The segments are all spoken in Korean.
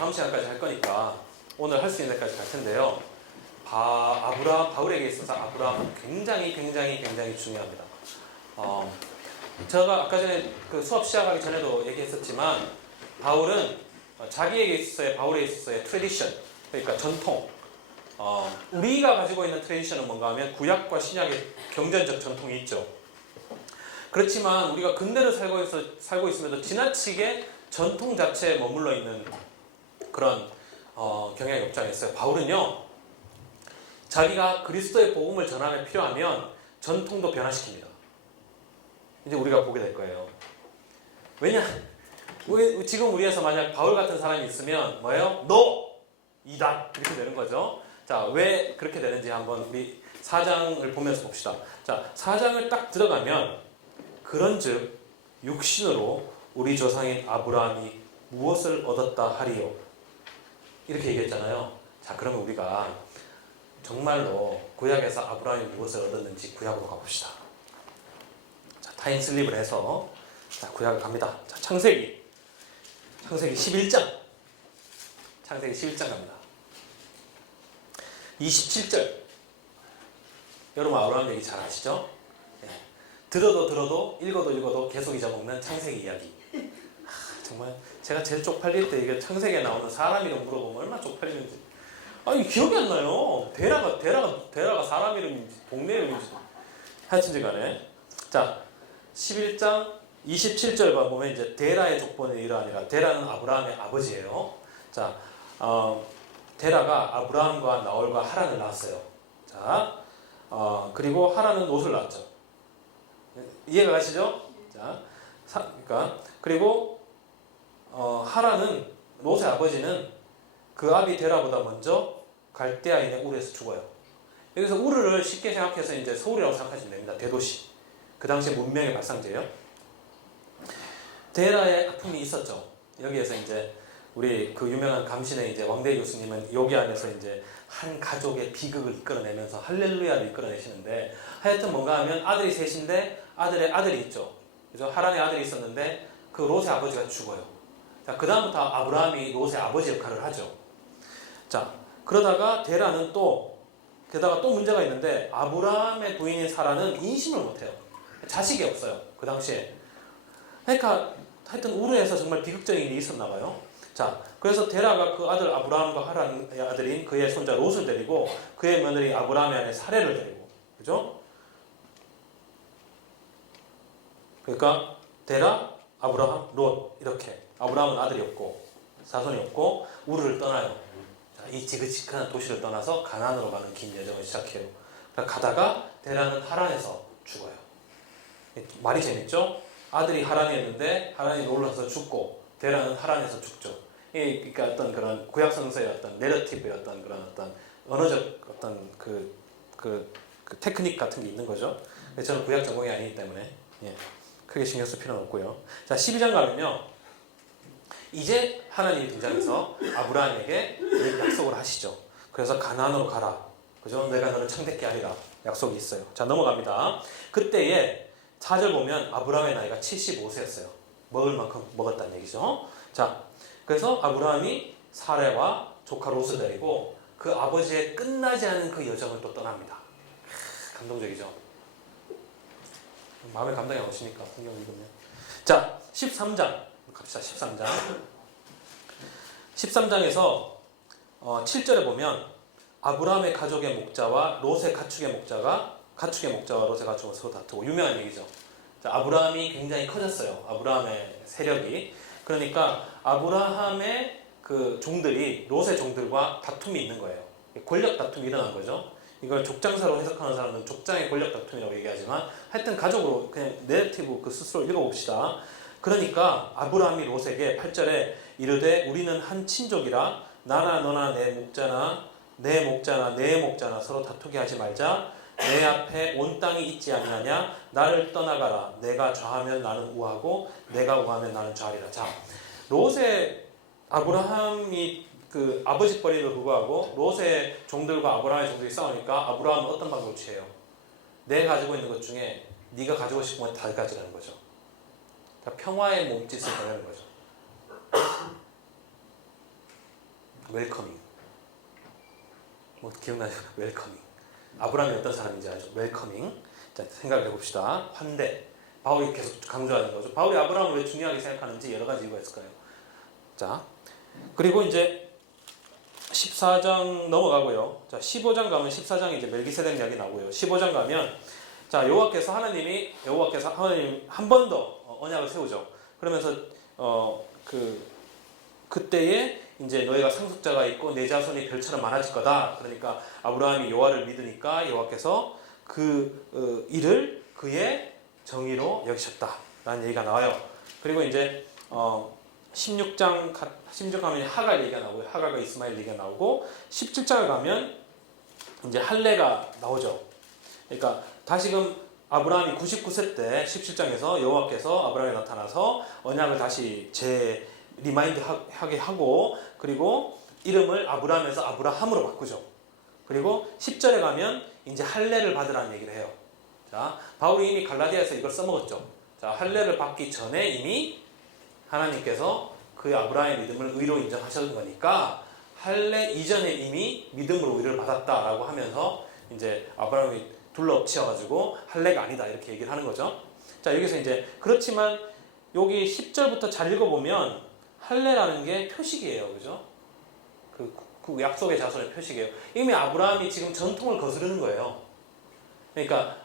다음 시간까지 할 거니까 오늘 할 수 있는 데까지 갈 텐데요. 바울에게 있어서 아브라함은 굉장히 중요합니다. 제가 아까 전에 그 수업 시작하기 전에도 얘기했었지만 바울은 자기에게 있어서의 바울에 있어서의 트레디션, 그러니까 전통, 우리가 가지고 있는 트레디션은 뭔가 하면 구약과 신약의 경전적 전통이 있죠. 그렇지만 우리가 근대를 살고 있음에도 지나치게 전통 자체에 머물러 있는 그런 경향이 없지 않아 있어요. 바울은요, 자기가 그리스도의 복음을 전함에 필요하면 전통도 변화시킵니다. 이제 우리가 보게 될 거예요. 왜냐? 지금 우리에서 만약 바울 같은 사람이 있으면 뭐예요? 너! 이다! 이렇게 되는 거죠. 자, 왜 그렇게 되는지 한번 우리 4장을 보면서 봅시다. 자, 4장을 딱 들어가면 그런즉 육신으로 우리 조상인 아브라함이 무엇을 얻었다 하리요? 이렇게 얘기했잖아요. 자, 그러면 우리가 정말로 구약에서 아브라함이 무엇을 얻었는지 구약으로 가봅시다. 자, 타임슬립을 해서 자, 구약을 갑니다. 자, 창세기 11장. 창세기 11장 갑니다. 27절. 여러분 아브라함 얘기 잘 아시죠? 네. 들어도 읽어도 계속 잊어먹는 창세기 이야기. 정말 제가 제일 쪽팔릴 때 이게 창세기에 나오는 사람 이름 물어보면 얼마나 쪽팔리는지. 아니 기억이 안 나요. 데라가 사람 이름인지 동네 이름인지 하여튼 간에. 자, 11장 27절 보면 이제 데라의 족보는 이러하니라. 데라는 아브라함의 아버지예요. 자, 데라가 아브라함과 나홀과 하란을 낳았어요. 자, 그리고 하란은 롯을 낳았죠. 이해가 가시죠? 자, 그러니까 그리고 하란은 롯의 아버지는 그 아비 데라보다 먼저 갈대아인의 우르에서 죽어요. 여기서 우르를 쉽게 생각해서 이제 서울이라고 생각하시면 됩니다. 대도시. 그 당시에 문명의 발상제예요. 데라의 아픔이 있었죠. 여기에서 이제 우리 그 유명한 감신의 이제 왕대 교수님은 여기 안에서 이제 한 가족의 비극을 이끌어내면서 할렐루야를 이끌어내시는데, 하여튼 뭔가 하면 아들이 셋인데 아들의 아들이 있죠. 그래서 하란의 아들이 있었는데 그 롯의 아버지가 죽어요. 자, 그 다음부터 아브라함이 롯의 아버지 역할을 하죠. 자, 그러다가 데라는 게다가 또 문제가 있는데 아브라함의 부인인 사라는 인심을 못해요. 자식이 없어요. 그 당시에. 그러니까 하여튼 우르에서 정말 비극적인 일이 있었나 봐요. 자, 그래서 데라가 그 아들 아브라함과 하란의 아들인 그의 손자 롯을 데리고 그의 며느리 아브라함의 아내 사레를 데리고, 그죠? 그러니까 데라, 아브라함, 롯 이렇게. 아브라함은 아들이 없고 자손이 없고 우르를 떠나요. 자, 이 지긋지긋한 도시를 떠나서 가나안으로 가는 긴 여정을 시작해요. 그러니까 가다가 데라는 하란에서 죽어요. 말이 재밌죠? 아들이 하란이었는데 하란이 놀라서 죽고 데라는 하란에서 죽죠. 그러니까 어떤 그런 구약 성서의 어떤 내러티브의 어떤 그런 어떤 언어적 어떤 그 테크닉 같은 게 있는 거죠. 저는 구약 전공이 아니기 때문에 크게 신경 쓸 필요는 없고요. 자, 12장 가면요, 이제 하나님이 등장해서 아브라함에게 약속을 하시죠. 그래서 가나안으로 가라. 그죠? 내가 너를 창대케 하리라. 약속이 있어요. 자, 넘어갑니다. 그때에 4절 보면 아브라함의 나이가 75세였어요. 먹을 만큼 먹었다는 얘기죠. 자, 그래서 아브라함이 사레와 조카 롯을 데리고 그 아버지의 끝나지 않은 그 여정을 또 떠납니다. 감동적이죠. 마음에 감동이 안 오십니까? 성경 읽으면. 자, 13장 갑시다. 13장. 13장에서 7절에 보면 아브라함의 가족의 목자와 롯의 가축의 목자와 롯의 가축은 서로 다투고, 유명한 얘기죠. 자, 아브라함이 굉장히 커졌어요. 아브라함의 세력이. 그러니까 아브라함의 그 종들이 롯의 종들과 다툼이 있는 거예요. 권력 다툼이 일어난 거죠. 이걸 족장사로 해석하는 사람은 족장의 권력 다툼이라고 얘기하지만, 하여튼 가족으로 그냥 내러티브 그 스스로 읽어봅시다. 그러니까 아브라함이 롯에게 8절에 이르되 우리는 한 친족이라 나나 너나 내 목자나 서로 다투게 하지 말자. 내 앞에 온 땅이 있지 아니하냐. 나를 떠나가라. 내가 좌하면 나는 우하고 내가 우하면 나는 좌하리라. 자, 롯의 아브라함이 그 아버지 뻘임을 불구하고 롯의 종들과 아브라함의 종들이 싸우니까 아브라함은 어떤 방법을 취해요? 내가 가지고 있는 것 중에 네가 가지고 싶은 건 다 가지라는 거죠. 평화의 몸짓을 보내는 거죠. 웰커밍. 뭐 기억나죠? 웰커밍. 아브라함이 어떤 사람인지 알죠? 웰커밍. 자, 생각을 해봅시다. 환대. 바울이 계속 강조하는 거죠. 바울이 아브라함을 왜 중요하게 생각하는지 여러 가지 이유가 있을 거예요. 자, 그리고 이제 14장 넘어가고요. 자, 15장 가면 14장에 이제 멜기세덱 이야기 나오고요. 15장 가면 자, 여호와께서 하나님 한 번 더 언약을 세우죠. 그러면서 그때에 이제 너희가 상속자가 있고 내 자손이 별처럼 많아질 거다. 그러니까 아브라함이 여호와를 믿으니까 여호와께서 그 일을 그의 정의로 여기셨다라는 얘기가 나와요. 그리고 이제 16장 가면 하갈 얘기가 나오고요. 하갈과 이스마엘 얘기가 나오고 17장을 가면 이제 할례가 나오죠. 그러니까 다시금 아브라함이 99세 때 17장에서 여호와께서 아브라함에 나타나서 언약을 다시 리마인드 하게 하고 그리고 이름을 아브라함에서 아브라함으로 바꾸죠. 그리고 10절에 가면 이제 할례를 받으라는 얘기를 해요. 자, 바울이 이미 갈라디아에서 이걸 써먹었죠. 자, 할례를 받기 전에 이미 하나님께서 그 아브라함의 믿음을 의로 인정하셨던 거니까 할례 이전에 이미 믿음으로 의를 받았다라고 하면서 이제 아브라함이 둘러엎치어가지고 할례가 아니다 이렇게 얘기를 하는 거죠. 자, 여기서 이제 그렇지만 여기 10절부터 잘 읽어보면 할례라는 게 표식이에요, 그죠? 그 약속의 자손의 표식이에요. 이미 아브라함이 지금 전통을 거스르는 거예요. 그러니까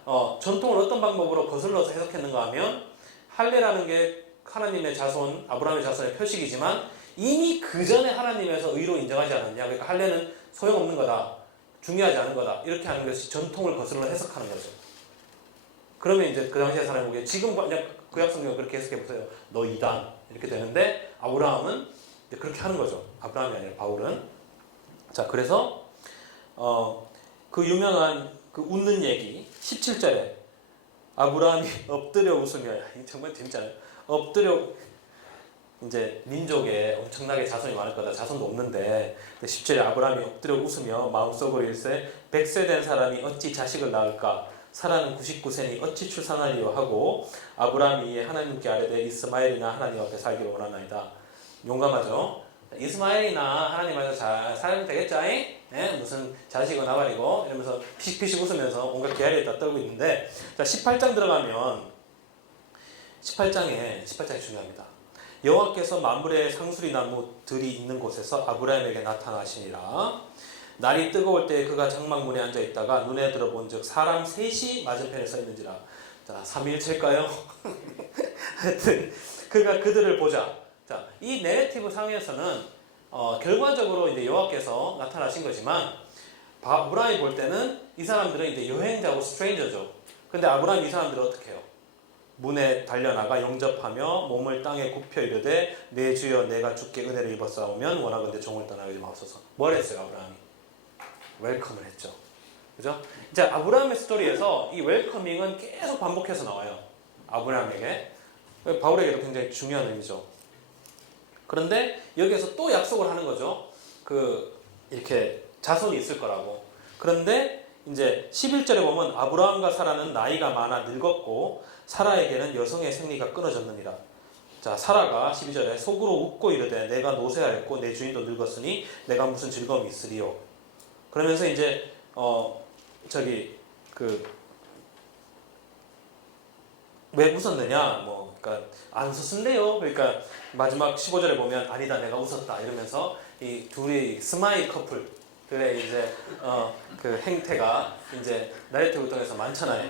전통을 어떤 방법으로 거슬러서 해석했는가 하면 할례라는 게 하나님의 자손, 아브라함의 자손의 표식이지만 이미 그 전에 하나님에서 의로 인정하지 않았냐. 그러니까 할례는 소용없는 거다. 중요하지 않은 거다. 이렇게 하는 것이 전통을 거슬러 해석하는 거죠. 그러면 이제 그 당시의 사람이 보기에 지금 그냥 구약 성경을 그렇게 해석해 보세요. 너 이단 이렇게 되는데 아브라함은 이제 그렇게 하는 거죠. 아브라함이 아니라 바울은. 자, 그래서 그 유명한 그 웃는 얘기 17절에 아브라함이 엎드려 웃으며 정말 재밌잖아요. 엎드려 이제 민족에 엄청나게 자손이 많을 거다. 자손도 없는데 10절에 아브라함이 엎드려 웃으며 마음속으로 일세 100세 된 사람이 어찌 자식을 낳을까? 사라는 99세니 어찌 출산하리요 하고 아브라함이 이에 하나님께 아뢰되 이스마엘이나 하나님 앞에 살기를 원하나이다. 용감하죠. 이스마엘이나 하나님 앞에서 잘 살면 되겠죠? 예? 무슨 자식은 나발이고 이러면서 피식피식 웃으면서 온갖 개아리를 다 떨고 있는데 자, 18장 들어가면 18장이 중요합니다. 여호와께서 만물의 상수리 나무들이 있는 곳에서 아브라함에게 나타나시니라. 날이 뜨거울 때 그가 장막문에 앉아 있다가 눈에 들어본즉 사람 셋이 맞은편에 서 있는지라. 자, 3일째일까요? 하여튼 그가 그들을 보자. 자, 이 내러티브 상에서는 결과적으로 이제 여호와께서 나타나신 거지만 아브라함이 볼 때는 이 사람들은 이제 여행자고 스트레인저죠. 근데 아브라함이 이 사람들을 어떻게 해요? 문에 달려나가 영접하며 몸을 땅에 굽혀 이르되 내 주여 내가 주께 은혜를 입었사오면 원하건대 종을 떠나지 마옵소서. 뭘 했어요 아브라함이? 웰컴을 했죠. 그죠? 이제 아브라함의 스토리에서 이 웰커밍은 계속 반복해서 나와요. 아브라함에게. 바울에게도 굉장히 중요한 의미죠. 그런데 여기에서 또 약속을 하는 거죠. 이렇게 자손이 있을 거라고. 그런데 이제 11절에 보면 아브라함과 사라는 나이가 많아 늙었고 사라에게는 여성의 생리가 끊어졌느니라. 자, 사라가 12절에 속으로 웃고 이르되 내가 노쇠하였고 내 주인도 늙었으니 내가 무슨 즐거움이 있으리요. 그러면서 이제 왜 웃었느냐? 그러니까 안 웃었는데요. 그러니까 마지막 15절에 보면 아니다 내가 웃었다 이러면서 이 둘이 스마일 커플들의 이제 그 행태가 이제 나레티브 통해서 만천하에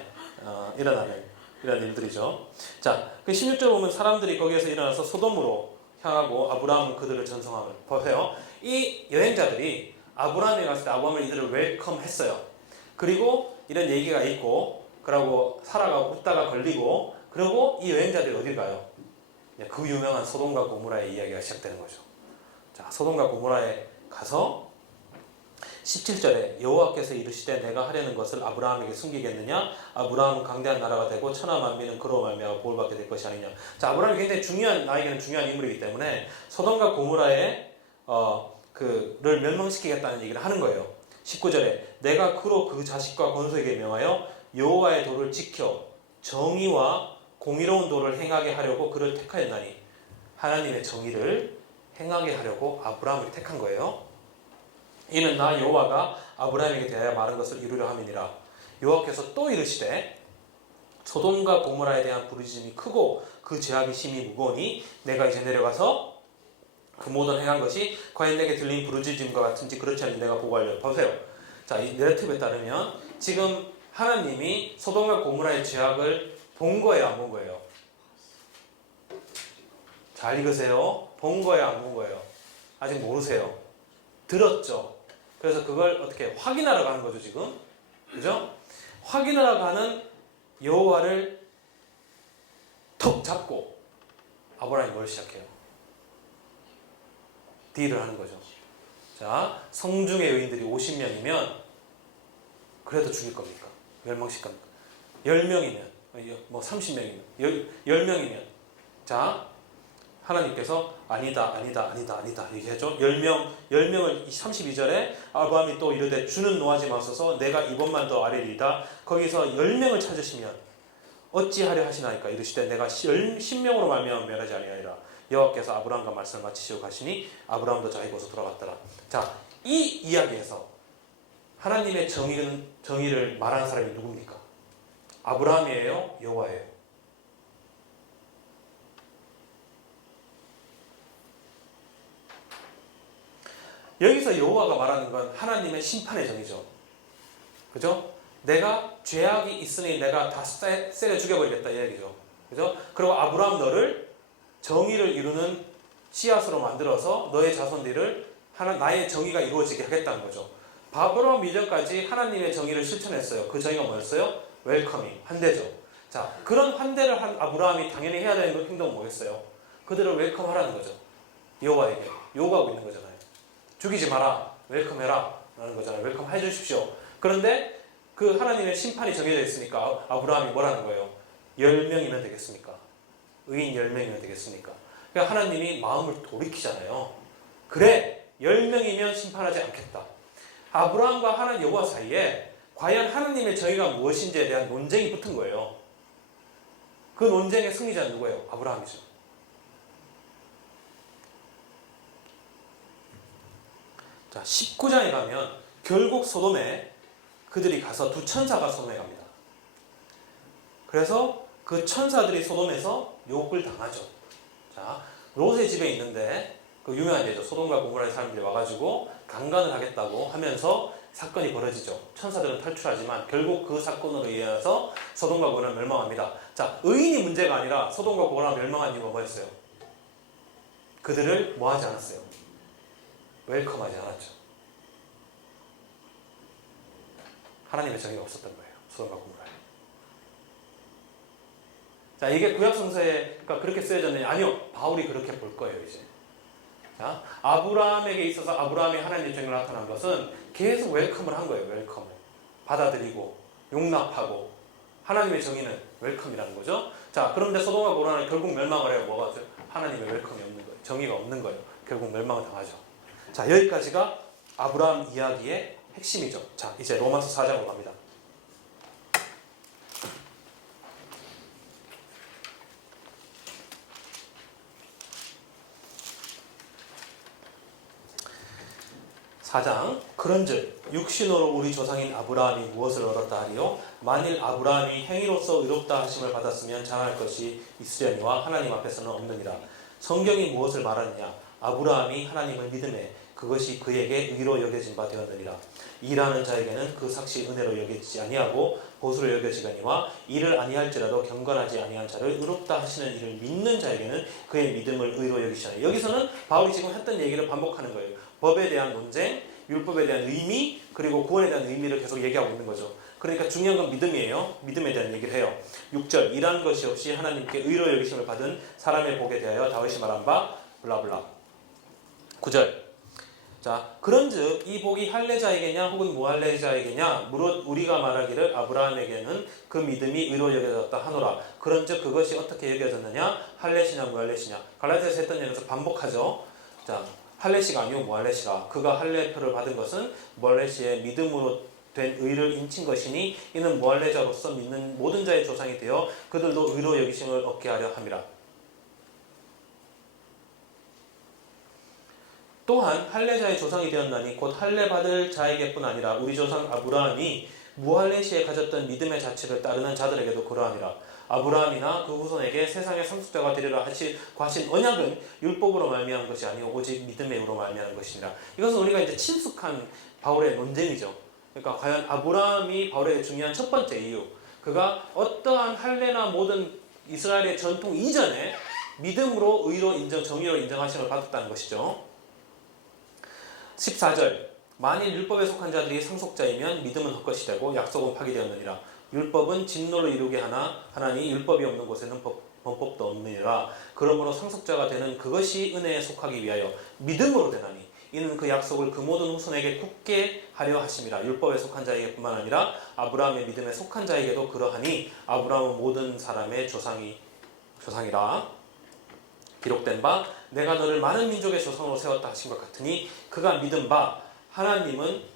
일어나는 이런 일들이죠. 자, 그 16절 보면 사람들이 거기에서 일어나서 소돔으로 향하고 아브라함은 그들을 전송함을 보세요. 이 여행자들이 아브라함에 갔을 때 아브라함은 이들을 웰컴했어요. 그리고 이런 얘기가 있고 그러고 사라가 웃다가 걸리고 그리고 이 여행자들이 어딜 가요? 그 유명한 소돔과 고모라의 이야기가 시작되는 거죠. 자, 소돔과 고모라에 가서 17절에 여호와께서 이르시되 내가 하려는 것을 아브라함에게 숨기겠느냐? 아브라함은 강대한 나라가 되고 천하 만민은 그로 말미암아 복을 받게 될 것이 아니냐. 자, 아브라함이 굉장히 나에게는 중요한 인물이기 때문에 소돔과 고모라의 를 멸망시키겠다는 얘기를 하는 거예요. 19절에 내가 그로 그 자식과 건소에게 명하여 여호와의 도를 지켜 정의와 공의로운 도를 행하게 하려고 그를 택하였나니 하나님의 정의를 행하게 하려고 아브라함을 택한 거예요. 이는 나 여호와가 아브라함에게 대하여 말한 것을 이루려 함이니라. 여호와께서 또 이르시되 소돔과 고모라에 대한 부르짖음이 크고 그 죄악이 심히 무거우니 내가 이제 내려가서 그 모든 행한 것이 과연 내게 들린 부르짖음과 같은지 그렇지 않은지 내가 보고하려. 보세요. 자, 이 내러티브에 따르면 지금 하나님이 소돔과 고모라의 죄악을 본 거예요, 안 본 거예요? 잘 읽으세요. 본 거예요, 안 본 거예요? 아직 모르세요. 들었죠. 그래서 그걸 어떻게 확인하러 가는 거죠, 지금. 그죠? 확인하러 가는 여호와를 턱 잡고 아브라함이 뭘 시작해요? 딜을 하는 거죠. 자, 성중의 여인들이 50명이면 그래도 죽일 겁니까? 멸망시킬 겁니까? 10명이면, 뭐 30명이면, 10명이면, 자, 하나님께서 아니다 얘기하죠. 10명을 32절에 아브라함이 또 이르되 주는 노하지 마소서 내가 이번만 더 아뢰리이다. 거기서 10명을 찾으시면 어찌하려 하시나이까 이르시되 내가 10명으로 말미암아 멸하지 아니하리라. 여호와께서 아브라함과 말씀을 마치시고 가시니 아브라함도 자기 곳으로 돌아갔더라. 자, 이 이야기에서 하나님의 정의를 말하는 사람이 누굽니까? 아브라함이에요? 여호와예요? 여기서 여호와가 말하는 건 하나님의 심판의 정의죠. 그죠? 내가 죄악이 있으니 내가 다 때려 죽여버리겠다 이 얘기죠. 그죠? 그리고 아브라함 너를 정의를 이루는 씨앗으로 만들어서 너의 자손들을 나의 정의가 이루어지게 하겠다는 거죠. 아브라함 이전까지 하나님의 정의를 실천했어요. 그 정의가 뭐였어요? 웰커밍, 환대죠. 자, 그런 환대를 한 아브라함이 당연히 해야 되는 행동은 뭐겠어요? 그들을 웰컴하라는 거죠. 여호와에게 요구하고 있는 거잖아요. 죽이지 마라, 웰컴해라 라는 거잖아요. 웰컴 해주십시오. 그런데 그 하나님의 심판이 정해져 있으니까 아브라함이 뭐라는 거예요? 10명이면 되겠습니까? 의인 10명이면 되겠습니까? 그러니까 하나님이 마음을 돌이키잖아요. 그래, 10명이면 심판하지 않겠다. 아브라함과 하나님 여호와 사이에 과연 하나님의 정의가 무엇인지에 대한 논쟁이 붙은 거예요. 그 논쟁의 승리자는 누구예요? 아브라함이죠. 자, 19장에 가면 결국 소돔에 그들이 가서 두 천사가 소돔에 갑니다. 그래서 그 천사들이 소돔에서 욕을 당하죠. 자, 롯의 집에 있는데 그 유명한 예죠. 소돔과 고모라의 사람들이 와가지고 강간을 하겠다고 하면서 사건이 벌어지죠. 천사들은 탈출하지만 결국 그 사건으로 인해서 소돔과 고모라는 멸망합니다. 자, 의인이 문제가 아니라 소돔과 고모라가 멸망한 이유가 뭐였어요? 그들을 뭐하지 않았어요? 웰컴하지 않았죠. 하나님의 정의가 없었던 거예요. 소돔과 고모라에. 자, 이게 구약성서에 그러니까 그렇게 쓰여졌느냐? 아니요. 바울이 그렇게 볼 거예요, 이제. 자, 아브라함에게 있어서 아브라함이 하나님의 정의를 나타난 것은 계속 웰컴을 한 거예요. 웰컴을. 받아들이고 용납하고 하나님의 정의는 웰컴이라는 거죠. 자, 그런데 소돔과 고모라는 결국 멸망을 해요. 뭐가 하나님의 웰컴이 없는 거예요. 정의가 없는 거예요. 결국 멸망을 당하죠. 자, 여기까지가 아브라함 이야기의 핵심이죠. 자, 이제 로마서 4장으로 갑니다. 그런즉 육신으로 우리 조상인 아브라함이 무엇을 얻었다 하리요? 만일 아브라함이 행위로서 의롭다 하심을 받았으면 자랑할 것이 있으려니와 하나님 앞에서는 없느니라. 성경이 무엇을 말하느냐? 아브라함이 하나님을 믿음에 그것이 그에게 의로 여겨진 바 되었느니라. 일하는 자에게는 그 삭시 은혜로 여겨지지 아니하고 보수로 여겨지거니와 일을 아니할지라도 경건하지 아니한 자를 의롭다 하시는 이를 믿는 자에게는 그의 믿음을 의로 여기시나니. 여기서는 바울이 지금 했던 얘기를 반복하는 거예요. 법에 대한 논쟁, 율법에 대한 의미, 그리고 구원에 대한 의미를 계속 얘기하고 있는 거죠. 그러니까 중요한 건 믿음이에요. 믿음에 대한 얘기를 해요. 6절, 일한 것이 없이 하나님께 의로 여기심을 받은 사람의 복에 대하여 다윗이 말한 바 블라블라. 9절, 자, 그런즉 이 복이 할례자에게냐 혹은 무할례자에게냐 무릇 우리가 말하기를 아브라함에게는 그 믿음이 의로 여겨졌다 하노라. 그런즉 그것이 어떻게 여겨졌느냐? 할례시냐 무할례시냐. 갈라디아서 했던 얘기에서 반복하죠. 자, 할례시가 아니요 무할례시라. 그가 할례표를 받은 것은 무할례시의 믿음으로 된 의를 인친 것이니 이는 무할례자로서 믿는 모든 자의 조상이 되어 그들도 의로 여기심을 얻게 하려 함이라. 또한 할례자의 조상이 되었나니 곧 할례 받을 자에게뿐 아니라 우리 조상 아브라함이 무할례 시에 가졌던 믿음의 자체를 따르는 자들에게도 그러하니라. 아브라함이나 그 후손에게 세상의 상속자가 되리라 하신 언약은 율법으로 말미암은 것이 아니오 오직 믿음의 의로 말미암은 것이니라. 이것은 우리가 이제 친숙한 바울의 논쟁이죠. 그러니까 과연 아브라함이 바울의 중요한 첫 번째 이유, 그가 어떠한 할례나 모든 이스라엘의 전통 이전에 믿음으로 의로 인정, 정의로 인정하심을 받았다는 것이죠. 14절 만일 율법에 속한 자들이 상속자이면 믿음은 헛것이 되고 약속은 파기되었느니라. 율법은 진노를 이루게 하나니 율법이 없는 곳에는 범법도 없느니라. 그러므로 상속자가 되는 그것이 은혜에 속하기 위하여 믿음으로 되나니 이는 그 약속을 그 모든 후손에게 굳게 하려 하심이라. 율법에 속한 자에게뿐만 아니라 아브라함의 믿음에 속한 자에게도 그러하니 아브라함은 모든 사람의 조상이라. 기록된 바 내가 너를 많은 민족의 조상으로 세웠다 하신 것 같으니 그가 믿은 바 하나님은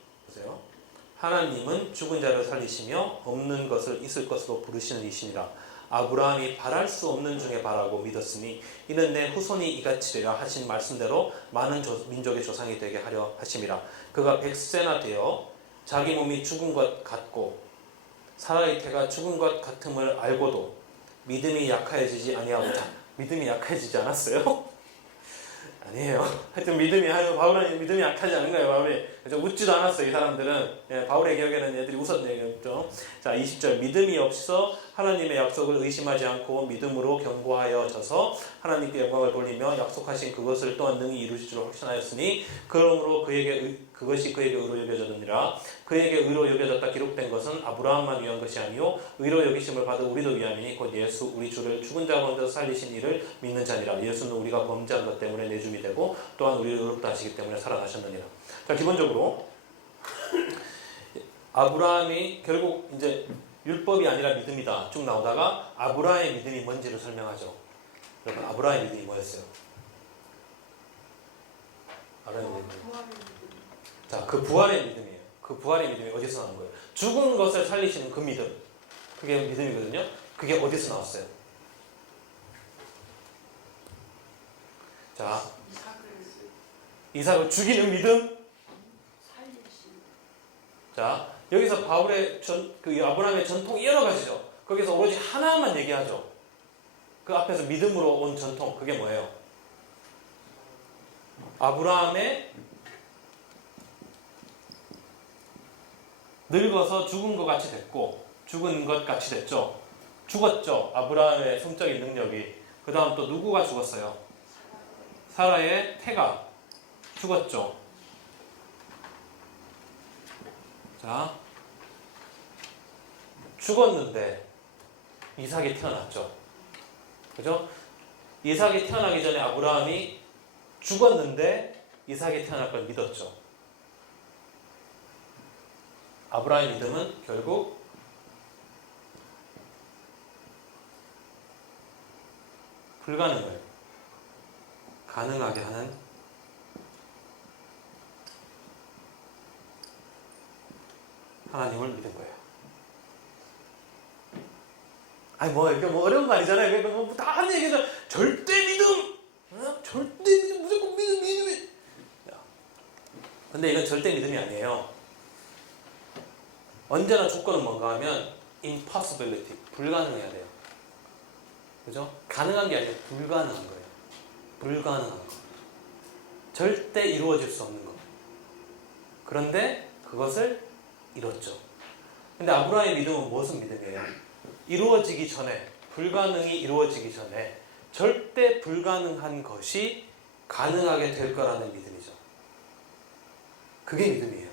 죽은 자를 살리시며 없는 것을 있을 것으로 부르시는 이시니라. 아브라함이 바랄 수 없는 중에 바라고 믿었으니 이는 내 후손이 이같이리라 하신 말씀대로 많은 민족의 조상이 되게 하려 하심이라. 그가 100세나 되어 자기 몸이 죽은 것 같고 사라의 태가 죽은 것 같음을 알고도 믿음이 약해지지 아니하고자. 믿음이 약해지지 않았어요? 아니에요. 하여튼 바울은 믿음이 약하지 않은 거예요. 바울이 웃지도 않았어요. 이 사람들은. 바울의 기억에는 애들이 웃었네요. 자, 20절 믿음이 없어 하나님의 약속을 의심하지 않고 믿음으로 견고하여져서 하나님께 영광을 돌리며 약속하신 그것을 또한 능히 이루실 줄 확신하였으니 그러므로 그것이 그에게 의로 여겨졌느니라. 그에게 의로 여겨졌다 기록된 것은 아브라함만 위한 것이 아니요 의로 여기심을 받은 우리도 위함이니 곧 예수 우리 주를 죽은 자 가운데서 살리신 이를 믿는 자니라. 예수는 우리가 범죄한 것 때문에 내줌이 되고 또한 우리를 의롭다 하시기 때문에 살아나셨느니라. 자, 기본적으로 아브라함이 결국 이제 율법이 아니라 믿음이다 쭉 나오다가 아브라함의 믿음이 뭔지를 설명하죠. 여러분, 아브라함의 믿음이 뭐였어요? 아브라함의 믿음. 자, 그 부활의 믿음이에요. 그 부활의 믿음이 어디서 나온 거예요? 죽은 것을 살리시는 그 믿음. 그게 믿음이거든요. 그게 어디서 나왔어요? 자, 이삭을 죽이는 믿음. 자, 여기서 바울의 아브라함의 전통이 여러 가지죠. 거기서 오로지 하나만 얘기하죠. 그 앞에서 믿음으로 온 전통, 그게 뭐예요? 아브라함의 늙어서 죽은 것 같이 됐고, 죽은 것 같이 됐죠. 죽었죠. 아브라함의 성적인 능력이. 그 다음 또 누구가 죽었어요? 사라의 태가 죽었죠. 자, 죽었는데 이삭이 태어났죠. 그죠? 이삭이 태어나기 전에 아브라함이 죽었는데 이삭이 태어날 걸 믿었죠. 아브라함의 믿음은 결국 불가능을 가능하게 하는 하나님을 믿은 거예요. 아니 이렇게 어려운 거 아니잖아요. 그러니까 다 하는 얘기죠. 절대 믿음, 절대 믿음, 무조건 믿음. 근데 이건 절대 믿음이 아니에요. 언제나 조건은 뭔가 하면 impossibility, 불가능해야 돼요. 그죠? 가능한 게 아니라 불가능한 거예요. 불가능한 거. 절대 이루어질 수 없는 거. 그런데 그것을 이뤘죠. 근데 아브라함의 믿음은 무슨 믿음이에요? 이루어지기 전에, 불가능이 이루어지기 전에 절대 불가능한 것이 가능하게 될 거라는 믿음이죠. 그게 믿음이에요.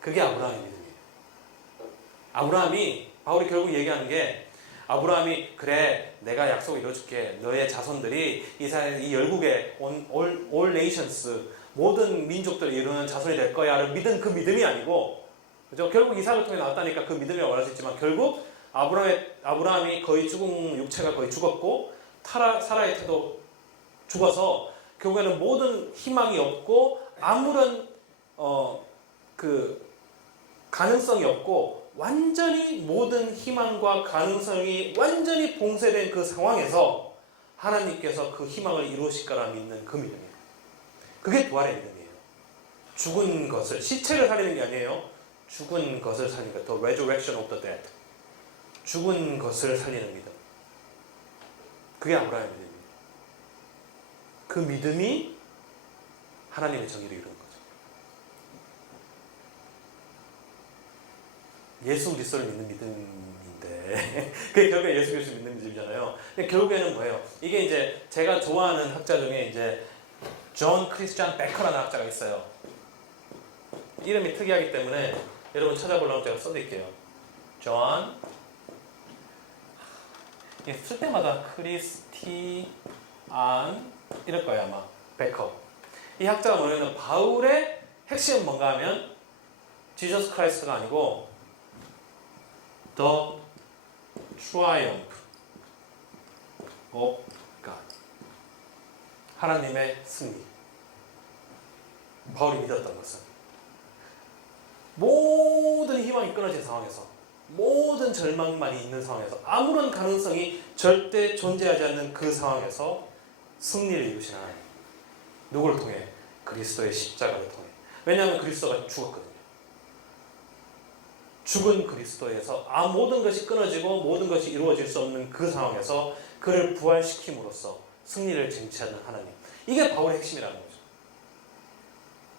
그게 아브라함의 믿음이에요. 바울이 결국 얘기하는 게, 아브라함이 그래 내가 약속을 이뤄줄게. 너의 자손들이 이 열국의 all nations, 모든 민족들을 이루는 자손이 될 거야를 믿은 그 믿음이 아니고, 그죠? 결국 이삭을 통해 나왔다니까 그 믿음이라고 말할 수 있지만, 결국 아브라함이 거의 육체가 거의 죽었고 사라의 태도 죽어서 결국에는 모든 희망이 없고 아무런 가능성이 없고 완전히 모든 희망과 가능성이 완전히 봉쇄된 그 상황에서 하나님께서 그 희망을 이루실 거라 믿는 그 믿음이에요. 그게 부활의 믿음이에요. 죽은 것을, 시체를 살리는 게 아니에요. 죽은 것을 살리는 것. The resurrection of the dead. 죽은 것을 살리는 믿음. 그게 아브라함의 믿음입니다. 그 믿음이 하나님의 정의를 이루는 거죠. 예수 그리스도를 믿는 믿음인데 그게 결국에 예수 그리스도를 믿는 믿음이잖아요. 근데 결국에는 뭐예요? 이게 이제 제가 좋아하는 학자 중에 이제 존 크리스찬 베커라는 학자가 있어요. 이름이 특이하기 때문에 여러분 찾아보려면 제가 써드릴게요. 존, 쓸 때마다 크리스티안 이럴 거예요 아마. 베커. 이 학자가 뭐냐면 바울의 핵심은 뭔가 하면 지저스 크라이스트가 아니고 The Triumph of God. 하나님의 승리. 바울이 믿었던 것은 모든 희망이 끊어진 상황에서, 모든 절망만이 있는 상황에서, 아무런 가능성이 절대 존재하지 않는 그 상황에서 승리를 이루신 하나님. 누구를 통해? 그리스도의 십자가를 통해. 왜냐하면 그리스도가 죽었거든요. 죽은 그리스도에서 모든 것이 끊어지고 모든 것이 이루어질 수 없는 그 상황에서 그를 부활시킴으로써 승리를 쟁취하는 하나님. 이게 바울의 핵심이라는 거죠.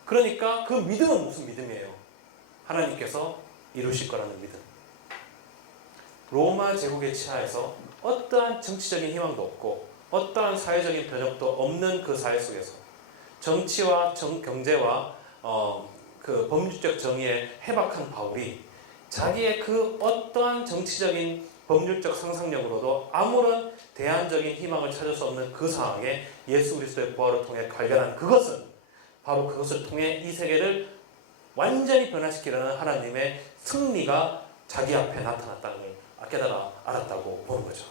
그러니까 그 믿음은 무슨 믿음이에요? 하나님께서 이루실 거라는 믿음. 로마 제국의 치하에서 어떠한 정치적인 희망도 없고 어떠한 사회적인 변혁도 없는 그 사회 속에서 정치와 경제와 그 법률적 정의에 해박한 바울이 자기의 그 어떠한 정치적인 법률적 상상력으로도 아무런 대안적인 희망을 찾을 수 없는 그 상황에 예수 그리스도의 부활을 통해 발견한 그것은 바로 그것을 통해 이 세계를 완전히 변화시키려는 하나님의 승리가 자기 앞에 나타났다는 걸 깨달아 알았다고 보는 거죠.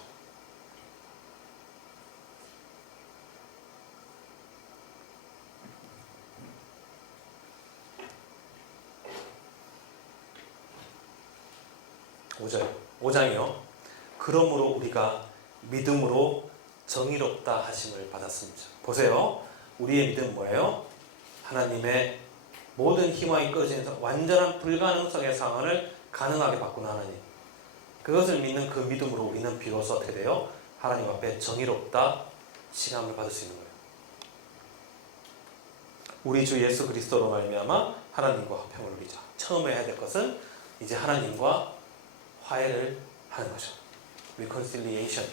오 5장이요. 그러므로 우리가 믿음으로 정의롭다 하심을 받았습니다. 보세요. 우리의 믿음은 뭐예요? 하나님의 모든 희망이 끊어진 완전한 불가능성의 상황을 가능하게 바꾸는 하나님. 그것을 믿는 그 믿음으로 우리는 비로소 어떻게 돼요? 하나님 앞에 정의롭다 칭함을 받을 수 있는 거예요. 우리 주 예수 그리스도로 말미암아 하나님과 화평을 누리자. 처음에 해야 될 것은 이제 하나님과 화해를 하는 거죠. reconciliation.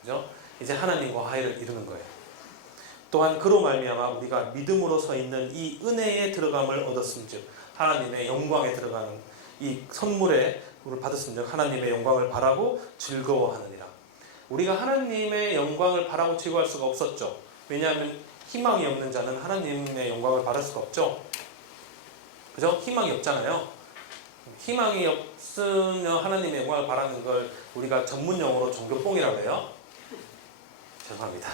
그죠? 이제 하나님과 화해를 이루는 거예요. 또한 그로 말미암아 우리가 믿음으로 서 있는 이 은혜에 들어감을 얻었음즉 하나님의 영광에 들어가는 이 선물에 우리를 받았음즉 하나님의 영광을 바라고 즐거워하느니라. 우리가 하나님의 영광을 바라고 즐거워할 수가 없었죠. 왜냐하면 희망이 없는 자는 하나님의 영광을 바랄 수가 없죠. 그죠? 희망이 없잖아요. 희망이 없으면 하나님의 영광을 바라는 걸 우리가 전문용어로 종교뽕이라고 해요. 죄송합니다.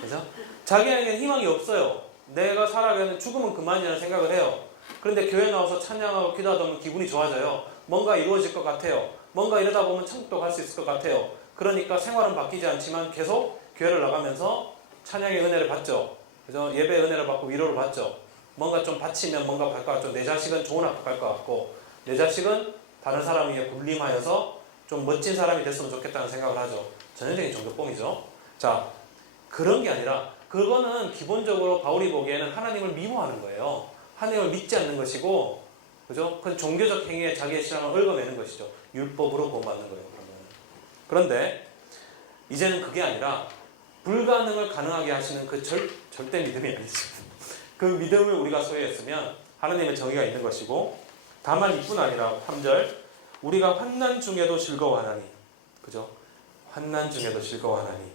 그죠? 자기에게는 희망이 없어요. 내가 살아가는 죽으면 그만이라는 생각을 해요. 그런데 교회 나와서 찬양하고 기도하다 보면 기분이 좋아져요. 뭔가 이루어질 것 같아요. 뭔가 이러다 보면 천국도 갈 수 있을 것 같아요. 그러니까 생활은 바뀌지 않지만 계속 교회를 나가면서 찬양의 은혜를 받죠. 그죠? 예배의 은혜를 받고 위로를 받죠. 뭔가 좀 바치면 뭔가 갈 것 같죠. 내 자식은 좋은 학교 갈 것 같고 내 자식은 다른 사람 위에 군림하여서 좀 멋진 사람이 됐으면 좋겠다는 생각을 하죠. 전형적인 종교뽕이죠. 자, 그런 게 아니라 그거는 기본적으로 바울이 보기에는 하나님을 미워하는 거예요. 하나님을 믿지 않는 것이고, 그죠? 그 종교적 행위에 자기의 신앙을 얽어매는 것이죠. 율법으로 구원받는 거예요. 그런데 이제는 그게 아니라 불가능을 가능하게 하시는 그 절대 믿음이 아니죠. 그 믿음을 우리가 소유했으면 하나님의 정의가 있는 것이고, 다만 이뿐 아니라 3절 우리가 환난 중에도 즐거워하나니, 그죠? 환난 중에도 즐거워하나니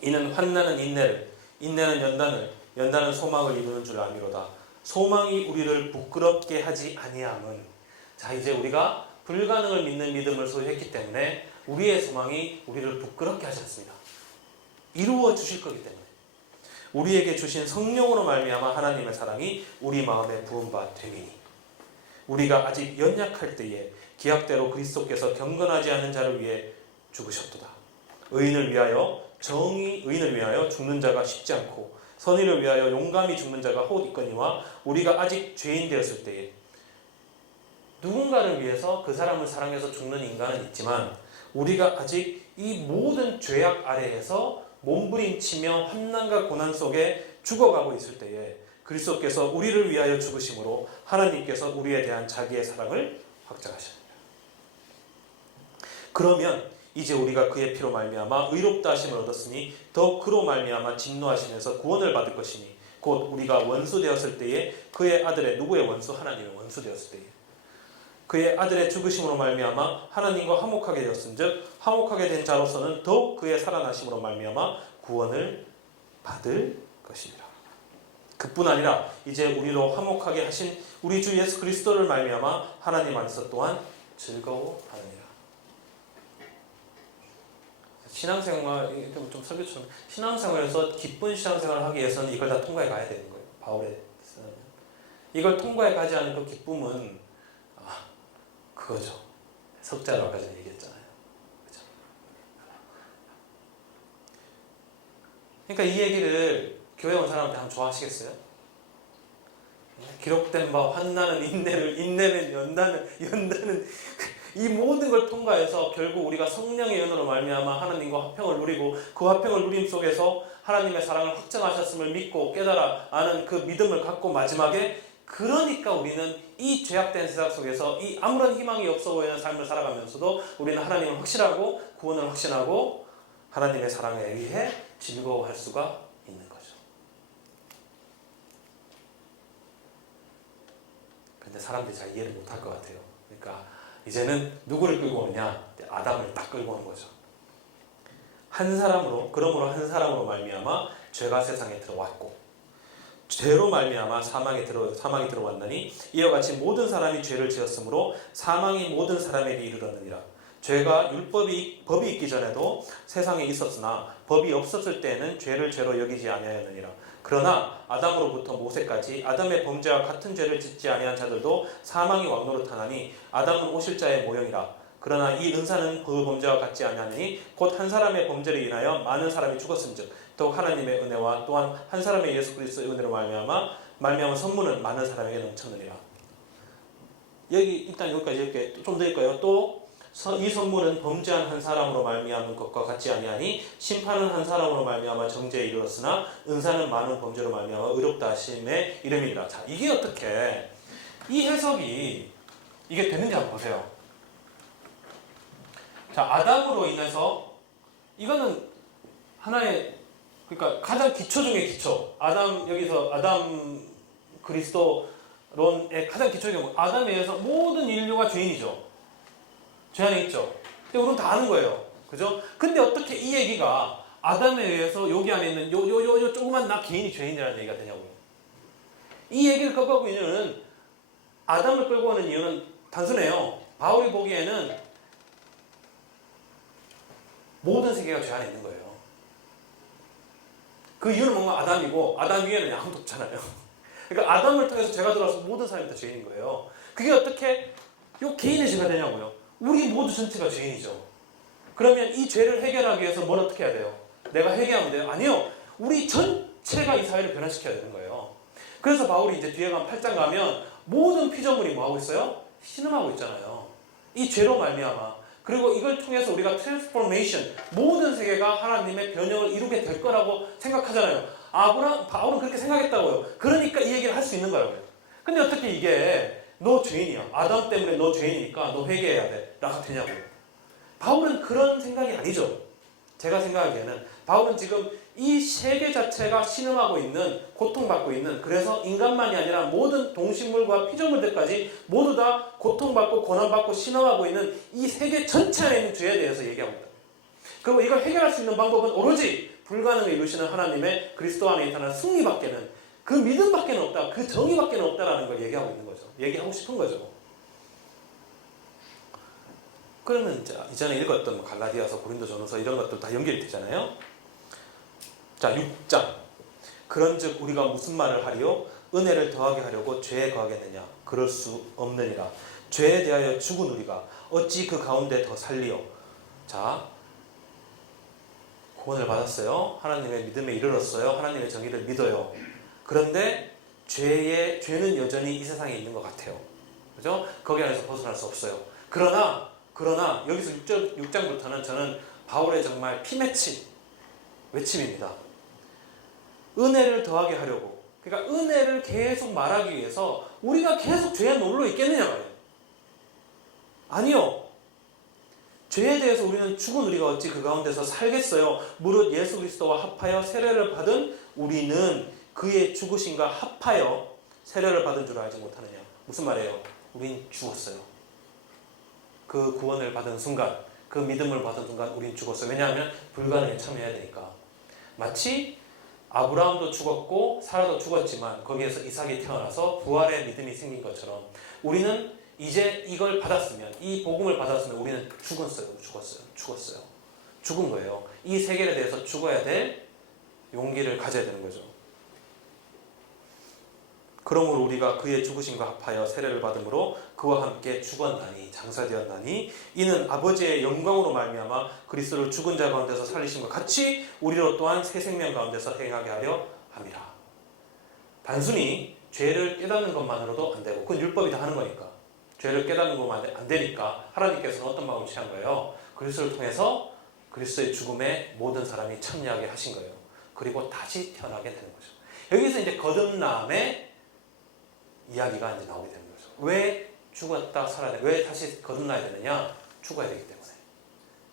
이는 환난은 인내를, 인내는 연단을, 연단은 소망을 이루는 줄 아미로다. 소망이 우리를 부끄럽게 하지 아니함은, 자 이제 우리가 불가능을 믿는 믿음을 소유했기 때문에 우리의 소망이 우리를 부끄럽게 하지 않습니다. 이루어 주실 거기 때문에 우리에게 주신 성령으로 말미암아 하나님의 사랑이 우리 마음에 부은 바 되미니 우리가 아직 연약할 때에 기약대로 그리스도께서 경건하지 않은 자를 위해 죽으셨도다. 의인을 위하여 죽는 자가 쉽지 않고 선의를 위하여 용감히 죽는 자가 혹 있거니와 우리가 아직 죄인 되었을 때에 누군가를 위해서 그 사람을 사랑해서 죽는 인간은 있지만 우리가 아직 이 모든 죄악 아래에서 몸부림치며 환난과 고난 속에 죽어가고 있을 때에 그리스도께서 우리를 위하여 죽으심으로 하나님께서 우리에 대한 자기의 사랑을 확증하십니다. 그러면 이제 우리가 그의 피로 말미암아 의롭다 하심을 얻었으니 더욱 그로 말미암아 진노하시면서 구원을 받을 것이니 곧 우리가 원수 되었을 때에 그의 아들의 누구의 원수? 하나님의 원수 되었을 때에 그의 아들의 죽으심으로 말미암아 하나님과 화목하게 되었은즉 화목하게 된 자로서는 더욱 그의 살아나심으로 말미암아 구원을 받을 것이니라. 그뿐 아니라 이제 우리로 화목하게 하신 우리 주 예수 그리스도를 말미암아 하나님 안에서 또한 즐거워하느니라. 신앙생활 좀 설교처럼 신앙생활에서 기쁜 신앙생활을 하기 위해서는 이걸 다 통과해 가야 되는 거예요. 바울의 이걸 통과해 가지 않은 그 기쁨은 그거죠. 석자로 아까 전에 얘기했잖아요. 그렇죠? 그러니까 이 얘기를 교회 온 사람한테 한번 좋아하시겠어요? 기록된 바 환난은 인내를, 인내는 연단은 이 모든 걸 통과해서 결국 우리가 성령의 연으로 말미암아 하나님과 화평을 누리고 그 화평을 누림 속에서 하나님의 사랑을 확증하셨음을 믿고 깨달아 아는 그 믿음을 갖고 마지막에 그러니까 우리는 이 죄악된 세상 속에서 이 아무런 희망이 없어 보이는 삶을 살아가면서도 우리는 하나님을 확신하고 구원을 확신하고 하나님의 사랑에 의해 즐거워할 수가 있는 거죠. 근데 사람들이 잘 이해를 못할 것 같아요. 그러니까 이제는 누구를 끌고 오느냐? 아담을 딱 끌고 오는 거죠. 그러므로 한 사람으로 말미암아 죄가 세상에 들어왔고 죄로 말미암아 사망이 들어왔나니 이와 같이 모든 사람이 죄를 지었으므로 사망이 모든 사람에게 이르렀느니라. 죄가 법이 있기 전에도 세상에 있었으나 법이 없었을 때에는 죄를 죄로 여기지 아니하였느니라. 그러나 아담으로부터 모세까지 아담의 범죄와 같은 죄를 짓지 아니한 자들도 사망이 왕노릇하나니 아담은 오실 자의 모형이라. 그러나 이 은사는 그 범죄와 같지 아니하니 곧 한 사람의 범죄를 인하여 많은 사람이 죽었음즉 더욱 하나님의 은혜와 또한 한 사람의 예수 그리스도의 은혜로 말미암아 선물은 많은 사람에게 넘쳤느니라. 여기 일단 여기까지 이렇게 좀 더 읽어요. 또 이 선물은 범죄한 한 사람으로 말미암은 것과 같지 아니하니 심판은 한 사람으로 말미암아 정죄에 이르렀으나 은사는 많은 범죄로 말미암아 의롭다 하심의 이름이니라. 자, 이게 어떻게 이 해석이 이게 되는지 한번 보세요. 자, 아담으로 인해서 이거는 하나의 그러니까 가장 기초 중에 기초. 여기서 아담 그리스도론의 가장 기초적인 거. 아담에 의해서 모든 인류가 죄인이죠. 죄 안에 있죠. 근데 우리는 다 아는 거예요. 그죠? 근데 어떻게 이 얘기가 아담에 의해서 여기 안에 있는 요 조그만 나 개인이 죄인이라는 얘기가 되냐고요. 이 얘기를 끌고 오는 이유는 아담을 끌고 오는 이유는 단순해요. 바울이 보기에는 모든 세계가 죄 안에 있는 거예요. 그 이유는 뭔가 아담이고 아담 위에는 아무도 없잖아요. 그러니까 아담을 통해서 죄가 들어와서 모든 사람이 다 죄인인 거예요. 그게 어떻게 요 개인의 죄가 되냐고요. 우리 모두 전체가 죄인이죠. 그러면 이 죄를 해결하기 위해서 뭘 어떻게 해야 돼요? 내가 해결하면 돼요? 아니요. 우리 전체가 이 사회를 변화시켜야 되는 거예요. 그래서 바울이 이제 뒤에 가면 8장 가면 모든 피조물이 뭐 하고 있어요? 신음하고 있잖아요. 이 죄로 말미암아. 그리고 이걸 통해서 우리가 트랜스포메이션, 모든 세계가 하나님의 변형을 이루게 될 거라고 생각하잖아요. 바울은 그렇게 생각했다고요. 그러니까 이 얘기를 할 수 있는 거예요. 근데 어떻게 이게 너 죄인이야. 아담 때문에 너 죄인이니까 너 회개해야 돼. 라고 되냐고요. 바울은 그런 생각이 아니죠. 제가 생각하기에는 바울은 지금 이 세계 자체가 신음하고 있는, 고통받고 있는, 그래서 인간만이 아니라 모든 동식물과 피조물들까지 모두 다 고통받고 고난받고 신음하고 있는 이 세계 전체 안에 있는 죄에 대해서 얘기하고 있다. 그리고 이걸 해결할 수 있는 방법은 오로지 불가능을 이루시는 하나님의 그리스도 안에 나타난 승리밖에는, 그 믿음밖에는 없다, 그 정의밖에는 없다라는 걸 얘기하고 있는 거죠. 얘기하고 싶은 거죠. 그러면 이전에 읽었던 갈라디아서, 고린도전서 이런 것들 다 연결이 되잖아요. 자, 6장. 그런즉 우리가 무슨 말을 하리요? 은혜를 더하게 하려고 죄에 거하겠느냐? 그럴 수 없느니라. 죄에 대하여 죽은 우리가 어찌 그 가운데 더 살리요? 자, 구원을 받았어요. 하나님의 믿음에 이르렀어요. 하나님의 정의를 믿어요. 그런데 죄는 여전히 이 세상에 있는 것 같아요. 그죠? 거기 안에서 벗어날 수 없어요. 그러나 여기서 6장부터는 저는 바울의 정말 피맺힌 외침입니다. 은혜를 더하게 하려고. 그러니까 은혜를 계속 말하기 위해서 우리가 계속 죄에 놀러 있겠느냐 말이에요. 아니요. 죄에 대해서 우리는 죽은 우리가 어찌 그 가운데서 살겠어요. 무릇 예수 그리스도와 합하여 세례를 받은 우리는 그의 죽으심과 합하여 세례를 받은 줄 알지 못하느냐. 무슨 말이에요? 우린 죽었어요. 그 구원을 받은 순간, 그 믿음을 받은 순간 우린 죽었어요. 왜냐하면 불가능에 참여해야 되니까. 마치 아브라함도 죽었고 사라도 죽었지만 거기에서 이삭이 태어나서 부활의 믿음이 생긴 것처럼 우리는 이제 이걸 받았으면, 이 복음을 받았으면 우리는 죽었어요. 죽은 거예요. 이 세계에 대해서 죽어야 될 용기를 가져야 되는 거죠. 그러므로 우리가 그의 죽으심과 합하여 세례를 받음으로 그와 함께 죽었나니, 장사되었나니, 이는 아버지의 영광으로 말미암아 그리스도를 죽은 자 가운데서 살리심과 같이 우리로 또한 새 생명 가운데서 행하게 하려 함이라. 단순히 죄를 깨닫는 것만으로도 안 되고, 그건 율법이 다 하는 거니까. 죄를 깨닫는 것만 안 되니까 하나님께서는 어떤 마음을 취한 거예요? 그리스도를 통해서 그리스도의 죽음에 모든 사람이 참여하게 하신 거예요. 그리고 다시 태어나게 되는 거죠. 여기서 이제 거듭남의 이야기가 이제 나오게 되는 거죠. 왜 죽었다 살아야 돼? 왜 다시 거듭나야 되느냐? 죽어야 되기 때문에.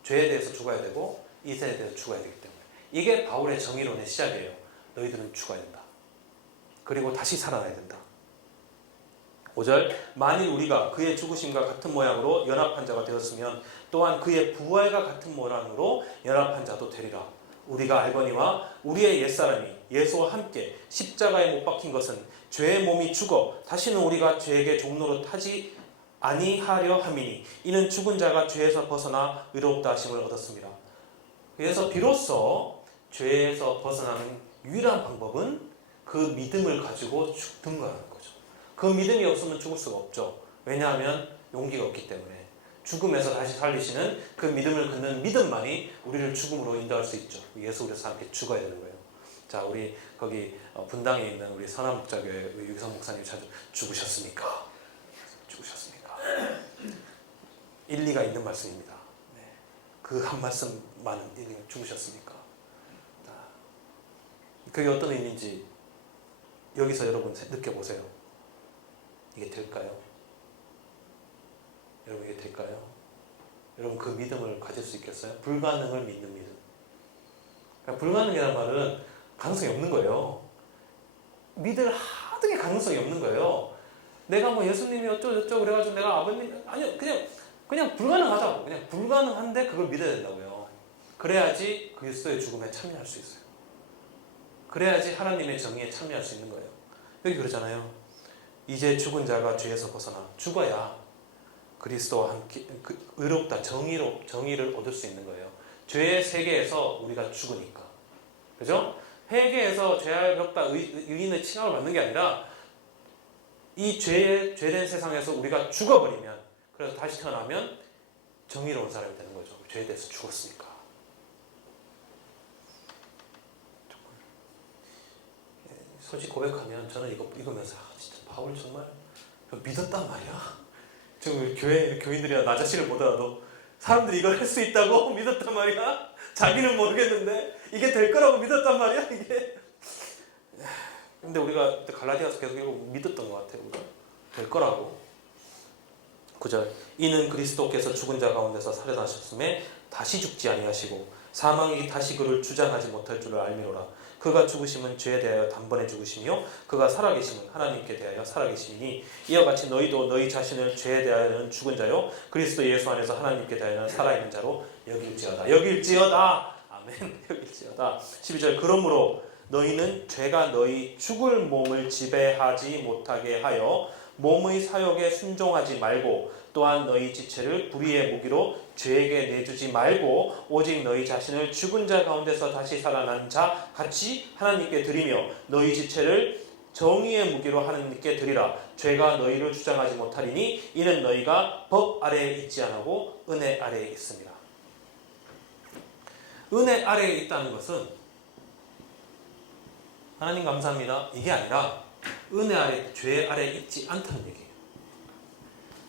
죄에 대해서 죽어야 되고 이 세대에 대해서 죽어야 되기 때문에. 이게 바울의 정의론의 시작이에요. 너희들은 죽어야 된다. 그리고 다시 살아나야 된다. 5절, 만일 우리가 그의 죽으심과 같은 모양으로 연합한 자가 되었으면 또한 그의 부활과 같은 모양으로 연합한 자도 되리라. 우리가 알거니와 우리의 옛사람이 예수와 함께 십자가에 못 박힌 것은 죄의 몸이 죽어 다시는 우리가 죄에게 종로로 타지 아니하려 함이니 이는 죽은 자가 죄에서 벗어나 의롭다 하심을 얻었습니다. 그래서 비로소 죄에서 벗어나는 유일한 방법은 그 믿음을 가지고 죽는 거라는 거죠. 그 믿음이 없으면 죽을 수가 없죠. 왜냐하면 용기가 없기 때문에. 죽음에서 다시 살리시는 그 믿음을 갖는 믿음만이 우리를 죽음으로 인도할 수 있죠. 예수 그리스도와 함께 죽어야 되는 거예요. 자, 우리 거기 분당에 있는 우리 선한목자교회 유기성 목사님 자주 죽으셨습니까? 일리가 있는 말씀입니다. 네. 그 한 말씀만은 죽으셨습니까? 그게 어떤 의미인지 여기서 여러분 느껴보세요. 이게 될까요? 여러분 이게 될까요? 여러분 그 믿음을 가질 수 있겠어요? 불가능을 믿는 믿음. 그러니까 불가능이라는 말은 가능성이 없는 거예요. 믿을 하등의 가능성이 없는 거예요. 내가 뭐 예수님이 어쩌고저쩌고 그래가지고 내가 아버님 아니요 그냥 불가능하다고. 그냥 불가능한데 그걸 믿어야 된다고요. 그래야지 그리스도의 죽음에 참여할 수 있어요. 그래야지 하나님의 정의에 참여할 수 있는 거예요. 여기 그러잖아요. 이제 죽은 자가 죄에서 벗어나 죽어야 그리스도와 함께 의롭다 정의를 얻을 수 있는 거예요. 죄의 세계에서 우리가 죽으니까. 그죠? 회개에서 죄롭다 의인의 칭함을 받는 게 아니라 이 죄된 세상에서 우리가 죽어버리면, 그래서 다시 태어나면 정의로운 사람이 되는 거죠. 죄에 대해서 죽었으니까. 솔직히 고백하면 저는 이거면서 진짜 바울 정말 믿었단 말이야. 지금 교회 교인들이나 나 자신을 보더라도 사람들이 이걸 할 수 있다고 믿었단 말이야. 자기는 모르겠는데 이게 될 거라고 믿었단 말이야. 이게. 근데 우리가 갈라디아서 계속 믿었던 것 같아요. 우리가 될 거라고. 9절, 이는 그리스도께서 죽은 자 가운데서 살아나셨음에 다시 죽지 아니하시고 사망이 다시 그를 주장하지 못할 줄을 알미로라. 그가 죽으심은 죄에 대하여 단번에 죽으시며 그가 살아계심은 하나님께 대하여 살아계심이니 이와 같이 너희도 너희 자신을 죄에 대하여는 죽은 자요 그리스도 예수 안에서 하나님께 대하여는 살아있는 자로 여길지어다. 아멘. 여길지어다. 12절, 그러므로 너희는 죄가 너희 죽을 몸을 지배하지 못하게 하여 몸의 사욕에 순종하지 말고 또한 너희 지체를 불의의 무기로 죄에게 내주지 말고 오직 너희 자신을 죽은 자 가운데서 다시 살아난 자 같이 하나님께 드리며 너희 지체를 정의의 무기로 하나님께 드리라. 죄가 너희를 주장하지 못하리니 이는 너희가 법 아래에 있지 않고 은혜 아래에 있습니다. 은혜 아래에 있다는 것은 하나님 감사합니다 이게 아니라 은혜 아래, 죄 아래 있지 않다는 얘기예요.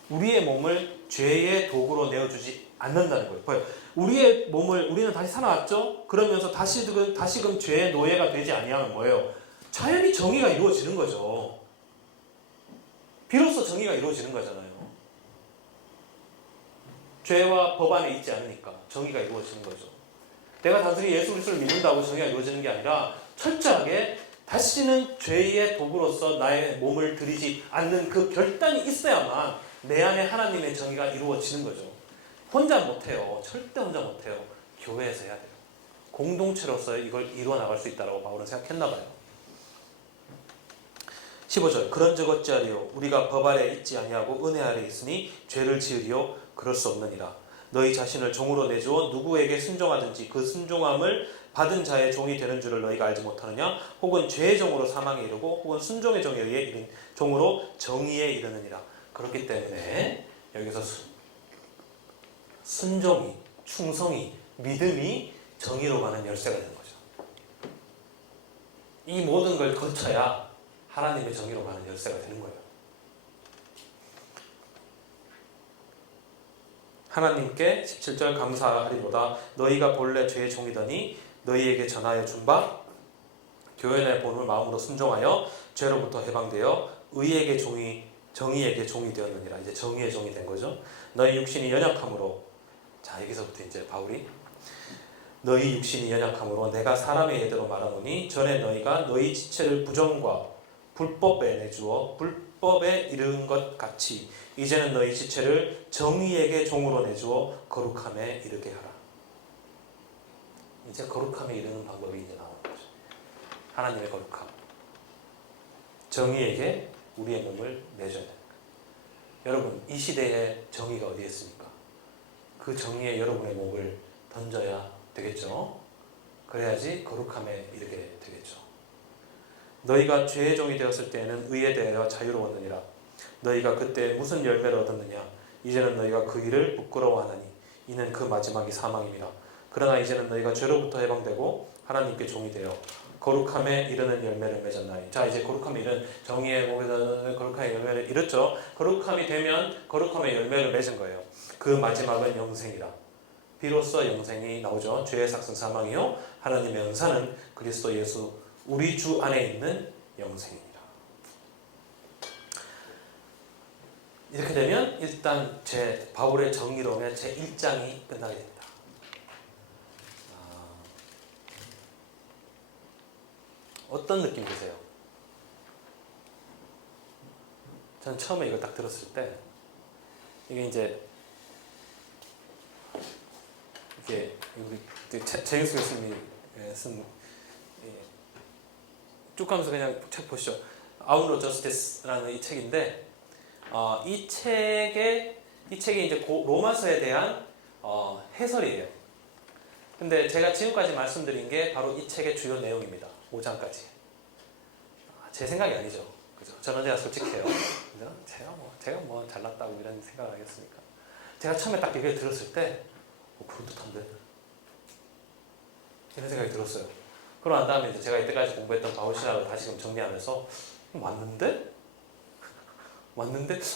우리의 몸을 죄의 도구로 내어주지 않는다는 거예요. 봐요. 우리의 몸을 우리는 다시 살아왔죠? 그러면서 다시금 죄의 노예가 되지 아니하는 거예요. 자연히 정의가 이루어지는 거죠. 비로소 정의가 이루어지는 거잖아요. 죄와 법 안에 있지 않으니까 정의가 이루어지는 거죠. 내가 단순히 예수 그리스도를 믿는다고 정의가 이루어지는 게 아니라 철저하게 다시는 죄의 도구로서 나의 몸을 들이지 않는 그 결단이 있어야만 내 안에 하나님의 정의가 이루어지는 거죠. 혼자 못해요. 절대 혼자 못해요. 교회에서 해야 돼요. 공동체로서 이걸 이루어 나갈 수 있다고 바울은 생각했나 봐요. 15절 그런즉 어찌하리요 우리가 법 아래 있지 아니하고 은혜 아래 있으니 죄를 지으리요 그럴 수 없느니라. 너희 자신을 종으로 내주어 누구에게 순종하든지 그 순종함을 받은 자의 종이 되는 줄을 너희가 알지 못하느냐. 혹은 죄의 종으로 사망에 이르고 혹은 순종의 종에 의해 종으로 정의에 이르느니라. 그렇기 때문에 여기서 순종이, 충성이, 믿음이 정의로 가는 열쇠가 되는 거죠. 이 모든 걸 거쳐야 하나님의 정의로 가는 열쇠가 되는 거예요. 하나님께 17절 감사하리로다. 너희가 본래 죄의 종이더니 너희에게 전하여 준 바 교회의 본을 마음으로 순종하여 죄로부터 해방되어 의에게 정의에게 종이 되었느니라. 이제 정의의 종이 된 거죠. 너희 육신이 연약함으로, 자 여기서부터 이제 바울이 너희 육신이 연약함으로 내가 사람의 예대로 말하노니 전에 너희가 너희 지체를 부정과 불법에 내주어 불법에 이른 것 같이 이제는 너희 지체를 정의에게 종으로 내주어 거룩함에 이르게 하라. 이제 거룩함에 이르는 방법이 이제 나오는 거죠. 하나님의 거룩함. 정의에게 우리의 몸을 내줘야 됩니다. 여러분 이 시대에 정의가 어디에 있습니까? 그 정의에 여러분의 몸을 던져야 되겠죠. 그래야지 거룩함에 이르게 되겠죠. 너희가 죄의 종이 되었을 때에는 의에 대하여 자유로웠느니라. 너희가 그때 무슨 열매를 얻었느냐. 이제는 너희가 그 일을 부끄러워하나니 이는 그 마지막이 사망입니다. 그러나 이제는 너희가 죄로부터 해방되고 하나님께 종이 되어 거룩함에 이르는 열매를 맺었나니. 자 이제 거룩함에 이른 정의의 몸에서 거룩함의 열매를 이뤘죠. 거룩함이 되면 거룩함의 열매를 맺은 거예요. 그 마지막은 영생이라. 비로소 영생이 나오죠. 죄의 삭은 사망이요 하나님의 은사는 그리스도 예수 우리 주 안에 있는 영생입니다. 이렇게 되면 일단 바울의 정의로움의 제 1장이 끝나게 됩니다. 어떤 느낌 드세요? 전 처음에 이거 딱 들었을 때 이게 이제 우리 제임스 교수님이 쓴 쭉 가면서 그냥 책 보시죠. Outlaw Justice라는 이 책인데 이 책이 이제 로마서에 대한 해설이에요. 근데 제가 지금까지 말씀드린 게 바로 이 책의 주요 내용입니다. 5장까지. 제 생각이 아니죠. 그죠? 저는 제가 솔직해요. 그죠? 제가 뭐 잘났다고 이런 생각을 하겠습니까? 제가 처음에 딱 얘기를 들었을 때 그럴듯한데? 이런 생각이 들었어요. 그러고 난 다음에 이제 제가 이때까지 공부했던 바울 신학을 다시금 정리하면서 맞는데?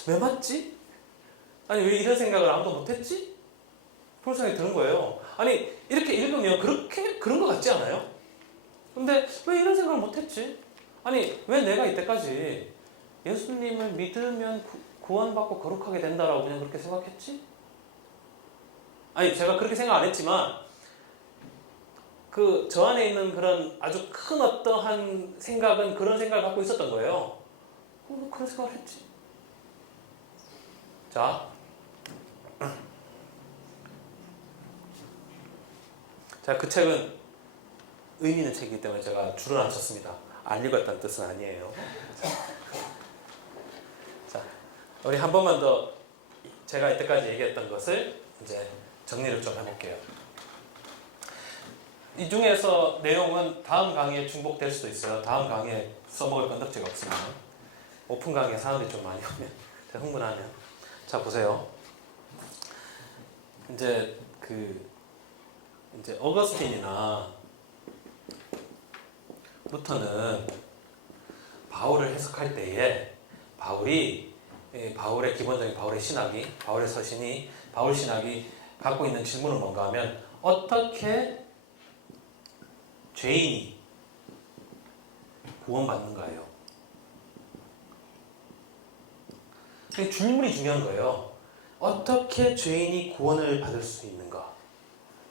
왜 맞지? 아니 왜 이런 생각을 아무도 못했지? 그런 생각이 드는 거예요. 아니 이렇게 읽으면 그런 것 같지 않아요? 근데 왜 이런 생각을 못했지? 아니 왜 내가 이때까지 예수님을 믿으면 구원받고 거룩하게 된다라고 그냥 그렇게 생각했지? 아니 제가 그렇게 생각 안 했지만 저 안에 있는 그런 아주 큰 어떠한 생각은 그런 생각을 갖고 있었던 거예요. 왜 그런 생각을 했지? 자, 그 책은 의미 있는 책이기 때문에 제가 줄을 안 쳤습니다. 안 읽었다는 뜻은 아니에요. 자, 우리 한 번만 더 제가 이때까지 얘기했던 것을 이제 정리를 좀 해볼게요. 이 중에서 내용은 다음 강의에 중복될 수도 있어요. 다음 강의에 써먹을 건덕지가 없으면. 오픈 강의에 사람들이 좀 많이 오면, 제가 흥분하면. 자, 보세요. 이제 이제 어거스틴이나 루터는 바울을 해석할 때에 바울의 기본적인 바울의 신학이 바울의 서신이 바울 신학이 갖고 있는 질문은 뭔가 하면 어떻게 죄인이 구원받는가요? 질문이 중요한 거예요. 어떻게 죄인이 구원을 받을 수 있는가?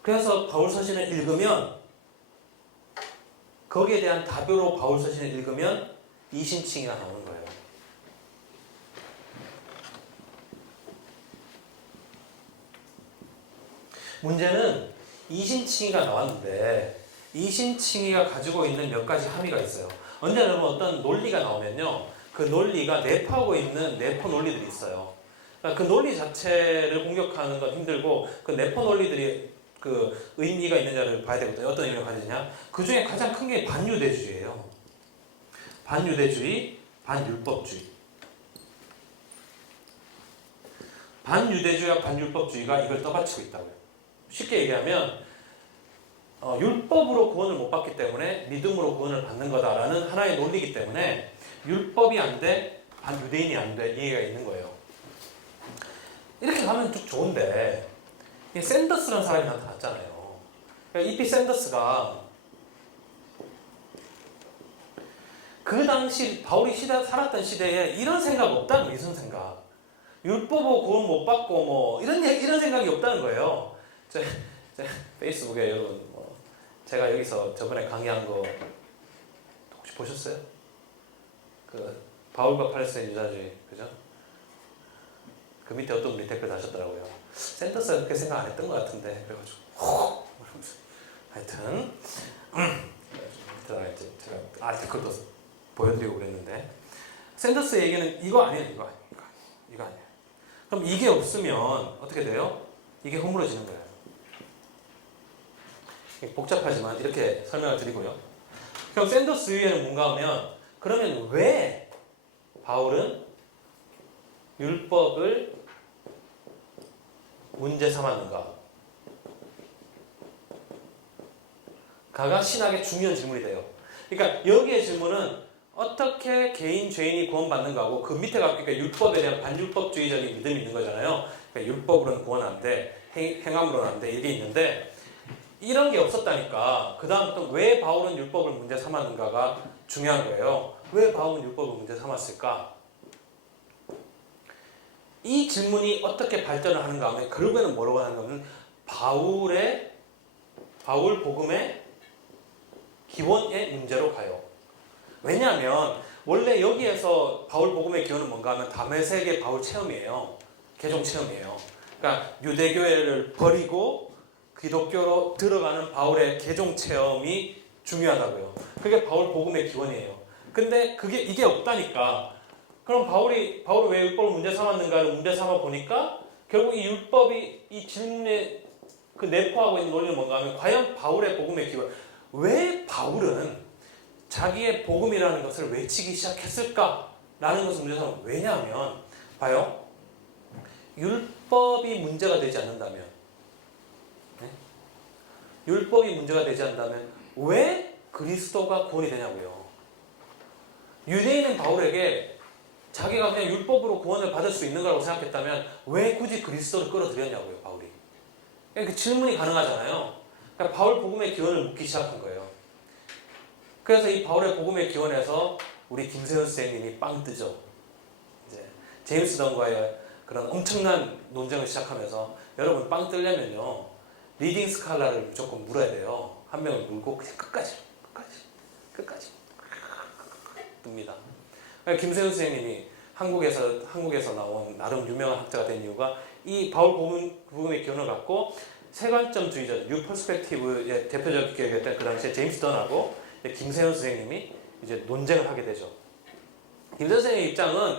그래서 바울 서신을 읽으면 거기에 대한 답으로 바울 서신을 읽으면 이신칭이가 나오는 거예요. 문제는 이신칭이가 나왔는데 이신칭이가 가지고 있는 몇 가지 함의가 있어요. 언제나 여러분 어떤 논리가 나오면요. 그 논리가 내포하고 있는 내포 논리들이 있어요. 그러니까 그 논리 자체를 공격하는 건 힘들고 그 내포 논리들이 그 의미가 있느냐를 봐야 되거든요. 어떤 의미를 가지냐? 그 중에 가장 큰 게 반유대주의예요. 반유대주의, 반율법주의. 반유대주의와 반율법주의가 이걸 떠받치고 있다고요. 쉽게 얘기하면 율법으로 구원을 못 받기 때문에 믿음으로 구원을 받는 거다라는 하나의 논리이기 때문에 율법이 안 돼, 반유대인이 안 돼, 이해가 있는 거예요. 이렇게 가면 쭉 좋은데 샌더스라는 사람이 나타났잖아요. E.P. 샌더스가 그 당시 바울이 살았던 시대에 이런 생각 없다는 거예요. 무슨 생각? 율법으로 구원 못 받고 뭐 이런 생각이 없다는 거예요. 제 페이스북에 여러분 제가 여기서 저번에 강의한 거 혹시 보셨어요? 그 바울과 팔레스타인 유사주의 그죠? 그 밑에 어떤 분이 댓글 다셨더라고요. 샌더스가 그렇게 생각 안 했던 것 같은데 그래가지고 하여튼 제가 아티클도 보여드리고 그랬는데 샌더스의 얘기는 이거 아니에요. 이거 아니에요. 그럼 이게 없으면 어떻게 돼요? 이게 허물어지는 거예요. 복잡하지만 이렇게 설명을 드리고요. 그럼 샌더스 위에는 뭔가 하면 그러면 왜 바울은 율법을 문제 삼았는가? 가가 신학의 중요한 질문이 돼요. 그러니까 여기의 질문은 어떻게 개인 죄인이 구원받는가고 그 밑에 갖고 그러니까 율법에 대한 반율법주의적인 믿음이 있는 거잖아요. 그러니까 율법으로는 구원 안 돼, 행함으로는 안 돼 이게 있는데 이런 게 없었다니까 그 다음부터 왜 바울은 율법을 문제 삼았는가가 중요한 거예요. 왜 바울은 율법을 문제 삼았을까? 이 질문이 어떻게 발전을 하는가 하면 결국에는 뭐라고 하는 거면 바울 복음의 기원의 문제로 가요. 왜냐하면 원래 여기에서 바울 복음의 기원은 뭔가 하면 다메섹의 바울 체험이에요. 개종 체험이에요. 그러니까 유대교회를 버리고 기독교로 들어가는 바울의 개종 체험이 중요하다고요. 그게 바울 복음의 기원이에요. 근데 이게 없다니까. 그럼 바울이 왜 율법을 문제 삼았는가를 문제 삼아 보니까 결국 이 율법이 이 질문에 그 내포하고 있는 논리는 뭔가 하면 과연 바울의 복음의 기원 왜 바울은 자기의 복음이라는 것을 외치기 시작했을까라는 것을 문제 삼아. 왜냐하면 봐요. 율법이 문제가 되지 않는다면 율법이 문제가 되지 않는다면 왜 그리스도가 구원이 되냐고요. 유대인은 바울에게 자기가 그냥 율법으로 구원을 받을 수 있는 거라고 생각했다면 왜 굳이 그리스도를 끌어들였냐고요. 바울이. 그 질문이 가능하잖아요. 그러니까 바울 복음의 기원을 묻기 시작한 거예요. 그래서 이 바울의 복음의 기원에서 우리 김세현 선생님이 빵 뜨죠. 이제 제임스 던과의 그런 엄청난 논쟁을 시작하면서 여러분 빵 뜨려면요. 리딩 스칼라를 무조건 물어야 돼요. 한 명을 물고 그냥 끝까지 뜹니다. 김세훈 선생님이 한국에서 나온 나름 유명한 학자가 된 이유가 이 바울 복음의 기원을 갖고 세관점주의자, 뉴 퍼스펙티브의 대표적인 했던 그 당시에 제임스 던하고 김세훈 선생님이 이제 논쟁을 하게 되죠. 김세훈 선생님의 입장은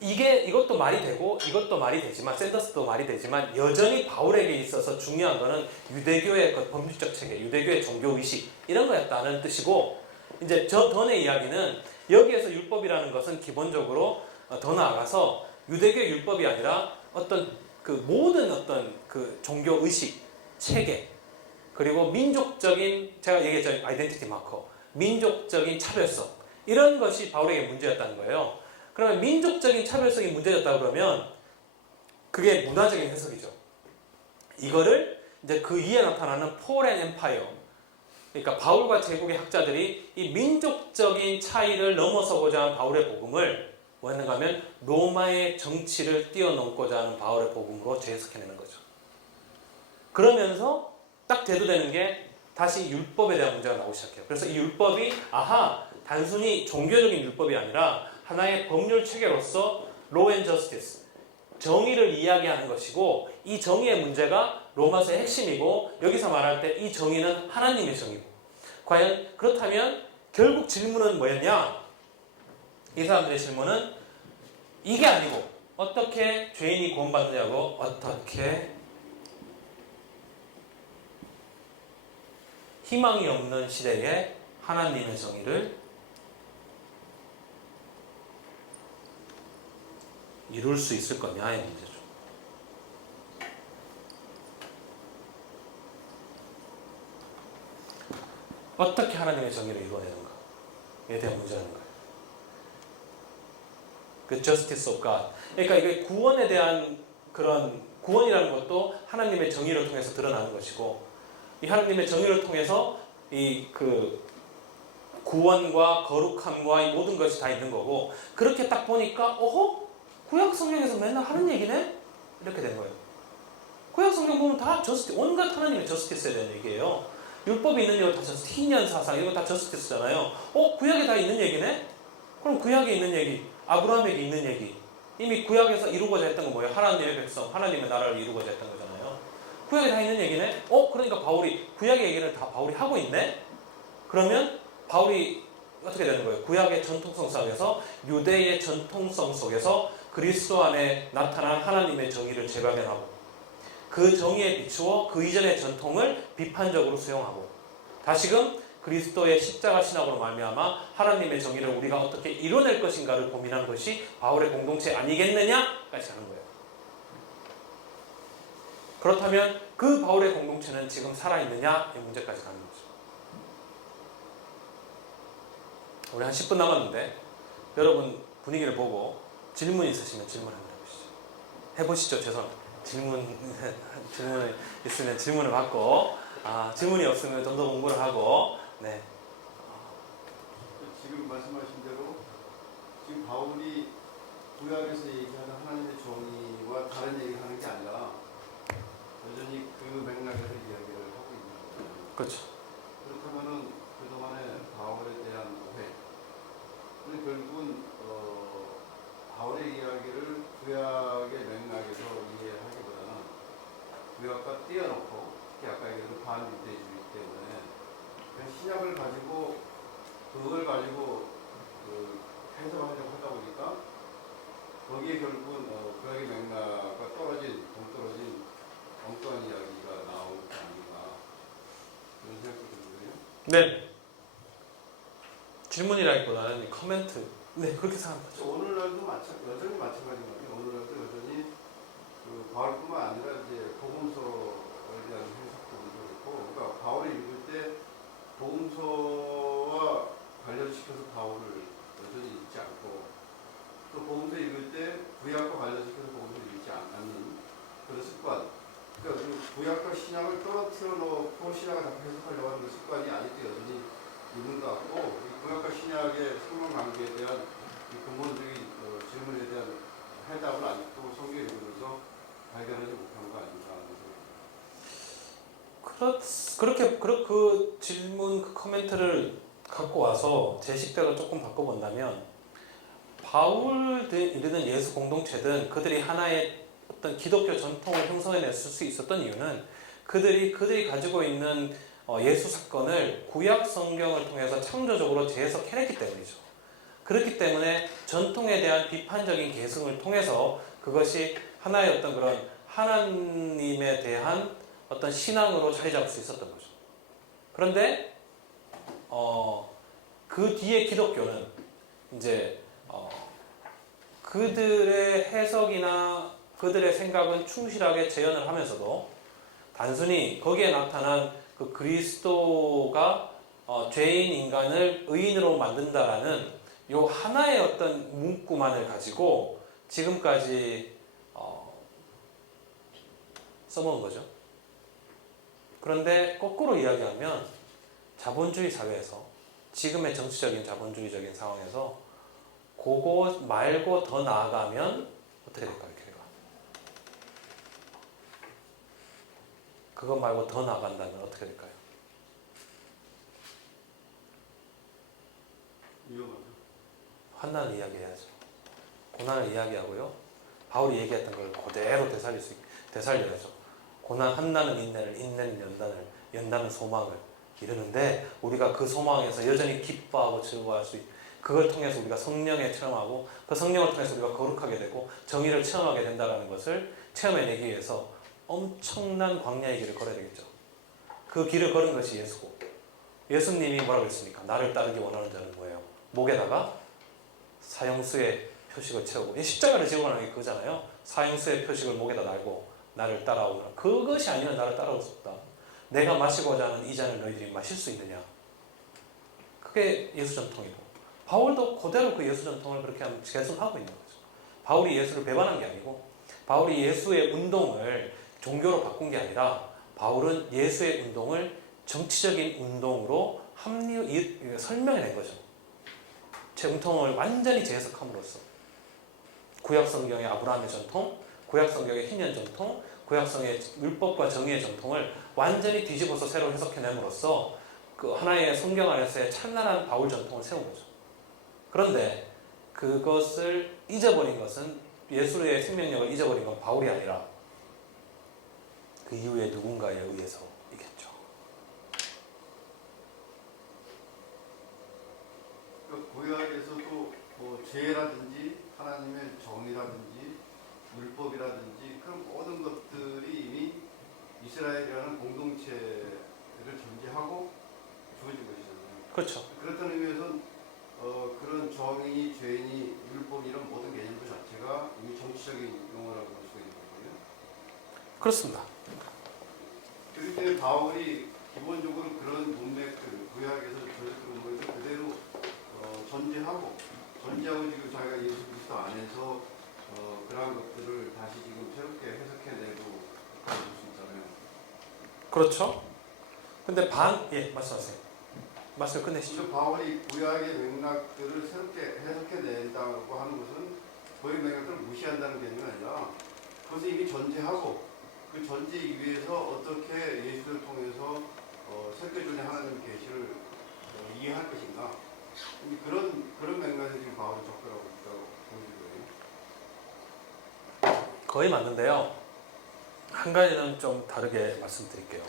이것도 말이 되고 이것도 말이 되지만 샌더스도 말이 되지만 여전히 바울에게 있어서 중요한 거는 유대교의 그 법률적 체계, 유대교의 종교의식 이런 거였다는 뜻이고 이제 저 던의 이야기는 여기에서 율법이라는 것은 기본적으로 더 나아가서 유대교의 율법이 아니라 어떤 그 모든 어떤 그 종교의식 체계, 그리고 민족적인, 제가 얘기했죠, 아이덴티티 마커, 민족적인 차별성, 이런 것이 바울에게 문제였다는 거예요. 그러면 민족적인 차별성이 문제였다 그러면 그게 문화적인 해석이죠. 이거를 이제 그 위에 나타나는 폴 앤 엠파이어, 그러니까 바울과 제국의 학자들이 이 민족적인 차이를 넘어서고자 한 바울의 복음을 뭐 했는가 하면 로마의 정치를 뛰어넘고자 하는 바울의 복음으로 재해석해내는 거죠. 그러면서 딱 대두되는 게 다시 율법에 대한 문제가 나오기 시작해요. 그래서 이 율법이 단순히 종교적인 율법이 아니라 하나의 법률 체계로서 law and justice, 정의를 이야기하는 것이고, 이 정의의 문제가 로마서의 핵심이고, 여기서 말할 때 이 정의는 하나님의 정의고, 과연 그렇다면 결국 질문은 뭐였냐? 이 사람들의 질문은 이게 아니고 어떻게 죄인이 구원받느냐고, 어떻게 희망이 없는 시대에 하나님의 정의를 이룰 수 있을 거냐의 문제죠. 어떻게 하나님의 정의를 이루어내는가에 대한 문제라는 거예요. 그 justice of God. 그러니까 이게 구원에 대한 그런 구원이라는 것도 하나님의 정의를 통해서 드러나는 것이고, 이 하나님의 정의를 통해서 이 그 구원과 거룩함과 이 모든 것이 다 있는 거고, 그렇게 딱 보니까 구약 성경에서 맨날 하는 얘기네? 이렇게 된 거예요. 구약 성경 보면 다 저스티스, 온갖 하나님의 저스티스에 대한 얘기예요. 율법이 있는 이유 다 저스티스, 희년 사상 이거 다 저스티스잖아요. 구약에 다 있는 얘기네? 그럼 구약에 있는 얘기, 아브라함에게 있는 얘기, 이미 구약에서 이루고자 했던 건 뭐예요? 하나님의 백성, 하나님의 나라를 이루고자 했던 거잖아요. 구약에 다 있는 얘기네? 그러니까 바울이 구약의 얘기를 다 바울이 하고 있네? 그러면 바울이 어떻게 되는 거예요? 구약의 전통성 속에서, 유대의 전통성 속에서 그리스도 안에 나타난 하나님의 정의를 재발견하고, 그 정의에 비추어 그 이전의 전통을 비판적으로 수용하고, 다시금 그리스도의 십자가 신학으로 말미암아 하나님의 정의를 우리가 어떻게 이뤄낼 것인가를 고민한 것이 바울의 공동체 아니겠느냐까지 하는 거예요. 그렇다면 그 바울의 공동체는 지금 살아있느냐? 이 문제까지 가는 거죠. 우리 한 10분 남았는데 여러분 분위기를 보고 질문 있으시면 질문 한번 해보시죠. 죄송합니다. 질문 있으면 질문을 받고, 질문이 없으면 좀 더 공부를 하고. 네. 지금 말씀하신 대로 지금 바울이 구약에서 얘기하는 하나님의 정의와 다른 얘기를 하는 게 아니라 여전히 그 맥락에서 이야기를 하고 있는 거예요. 그렇죠. 그렇다면은 그동안의 바울에 대한 오해, 근데 결국은 바울의 이야기를 구약의 맥락에서 이해하기보다는 구약과 띄어놓고, 특히 아까 얘기했던 반유대주의 때문에 그냥 신약을 가지고 그걸 가지고 해석하려고 하다 보니까 거기에 결국은 구약의 맥락과 동떨어진 엉뚱한 이야기가 나오는 게 아닌가, 그런 생각이 들거든요. 네. 질문이라기보다는 코멘트. 네, 그렇게 생각합니다. 오늘날도 여전히 마찬가지인 것 같아요. 오늘날도 여전히 바울뿐만 아니라 이제 복음서에 대한 해석도 있고, 그러니까 바울이 읽을 때 복음서와 관련시켜서 바울을 여전히 읽지 않고, 또 복음서 읽을 때 구약과 관련시켜서 복음서 읽지 않는 그런 습관. 그러니까 구약과 신약을 떨어뜨려 놓고 신약을 자꾸 해석하려고 하는 그 습관이 아직도 여전히 있는 것 같고, 이 구약과 신약의 성경 관계에 대한 이 근본적인 질문에 대한 해답을 아직도 성경에 읽으면서 발견하지 못한 거 아닌가 하는 생각이. 그렇게 그 질문, 그 코멘트를 갖고 와서 제 식대로 조금 바꿔본다면, 바울이든 예수 공동체든 그들이 하나의 어떤 기독교 전통을 형성해낼 수 있었던 이유는 그들이 가지고 있는 예수 사건을 구약 성경을 통해서 창조적으로 재해석해냈기 때문이죠. 그렇기 때문에 전통에 대한 비판적인 계승을 통해서 그것이 하나의 어떤 그런 하나님에 대한 어떤 신앙으로 자리 잡을 수 있었던 거죠. 그런데 그 뒤에 기독교는 이제 그들의 해석이나 그들의 생각은 충실하게 재현을 하면서도 단순히 거기에 나타난 그 그리스도가 죄인 인간을 의인으로 만든다라는 요 하나의 어떤 문구만을 가지고 지금까지 써먹은 거죠. 그런데 거꾸로 이야기하면 자본주의 사회에서 지금의 정치적인 자본주의적인 상황에서 그거 말고 더 나아가면 어떻게 될까요? 걔가 그거 말고 더 나아간다면 어떻게 될까요? 위험하죠. 환난을 이야기해야죠. 고난을 이야기하고요. 바울이 얘기했던 걸 그대로 되살려야죠. 고난, 한나는 인내를, 인내는 연단을, 연단은 소망을 이르는데 우리가 그 소망에서 여전히 기뻐하고 즐거워할 수 있고 그걸 통해서 우리가 성령에 체험하고 그 성령을 통해서 우리가 거룩하게 되고 정의를 체험하게 된다는 것을 체험해내기 위해서 엄청난 광야의 길을 걸어야 되겠죠. 그 길을 걸은 것이 예수고 예수님이 뭐라고 했습니까? 나를 따르기 원하는 자는 뭐예요? 목에다가 사형수의 표식을 채우고 십자가를 지고 가는 게 그거잖아요. 사형수의 표식을 목에다 달고 나를 따라오라. 그것이 아니면 나를 따라올 수 없다. 내가 마시고자 하는 이 잔을 너희들이 마실 수 있느냐. 그게 예수 전통이고 바울도 그대로 그 예수 전통을 그렇게 계속 하고 있는 거죠. 바울이 예수를 배반한 게 아니고 바울이 예수의 운동을 종교로 바꾼 게 아니라 바울은 예수의 운동을 정치적인 운동으로 설명해낸 거죠. 정통을 완전히 재해석함으로써 구약 성경의 아브라함의 전통, 구약 성경의 희년 전통, 구약 성경의 율법과 정의의 전통을 완전히 뒤집어서 새로 해석해냄으로써 그 하나의 성경 안에서의 찬란한 바울 전통을 세운 거죠. 그런데 그것을 잊어버린 것은 예수의 생명력을 잊어버린 건 바울이 아니라 그 이후에 누군가에 의해서이겠죠. 그러니까 구약에서도 뭐 죄라든지 하나님의 정의라든지 율법이라든지 그런 모든 것들이 이미 이스라엘이라는 공동체를 전제하고 주어진 것이잖아요. 그렇죠. 그렇다는 의미에서 그런 정의, 죄인이, 율법 이런 모든 개념들 자체가 이미 정치적인 용어라고 볼 수가 있는 거거든요. 그렇습니다. 그렇기 때문에 바울이 기본적으로 그런 문맥들, 구약에서 저작들은 문맥을 그대로 전제하고 지금 자기가 예수 그리스도 안에서 그러한 것들을 다시 지금 새롭게 해석해내고 볼 수 있잖아요. 그렇죠. 근데 말씀하세요. 말씀 끝내시죠. 바울이 구약의 맥락들을 새롭게 해석해낸다고 하는 것은 거의 맥락들을 무시한다는 개념이 아니라 그것을 이미 전제하고 그 전제 위에서 어떻게 예수를 통해서 새롭게 주는 하나님의 계시를 이해할 것인가 그런 맥락에서 지금 바울이 접근하고 있다고 보여지는 거예요. 거의 맞는데요. 한 가지는 좀 다르게 말씀드릴게요.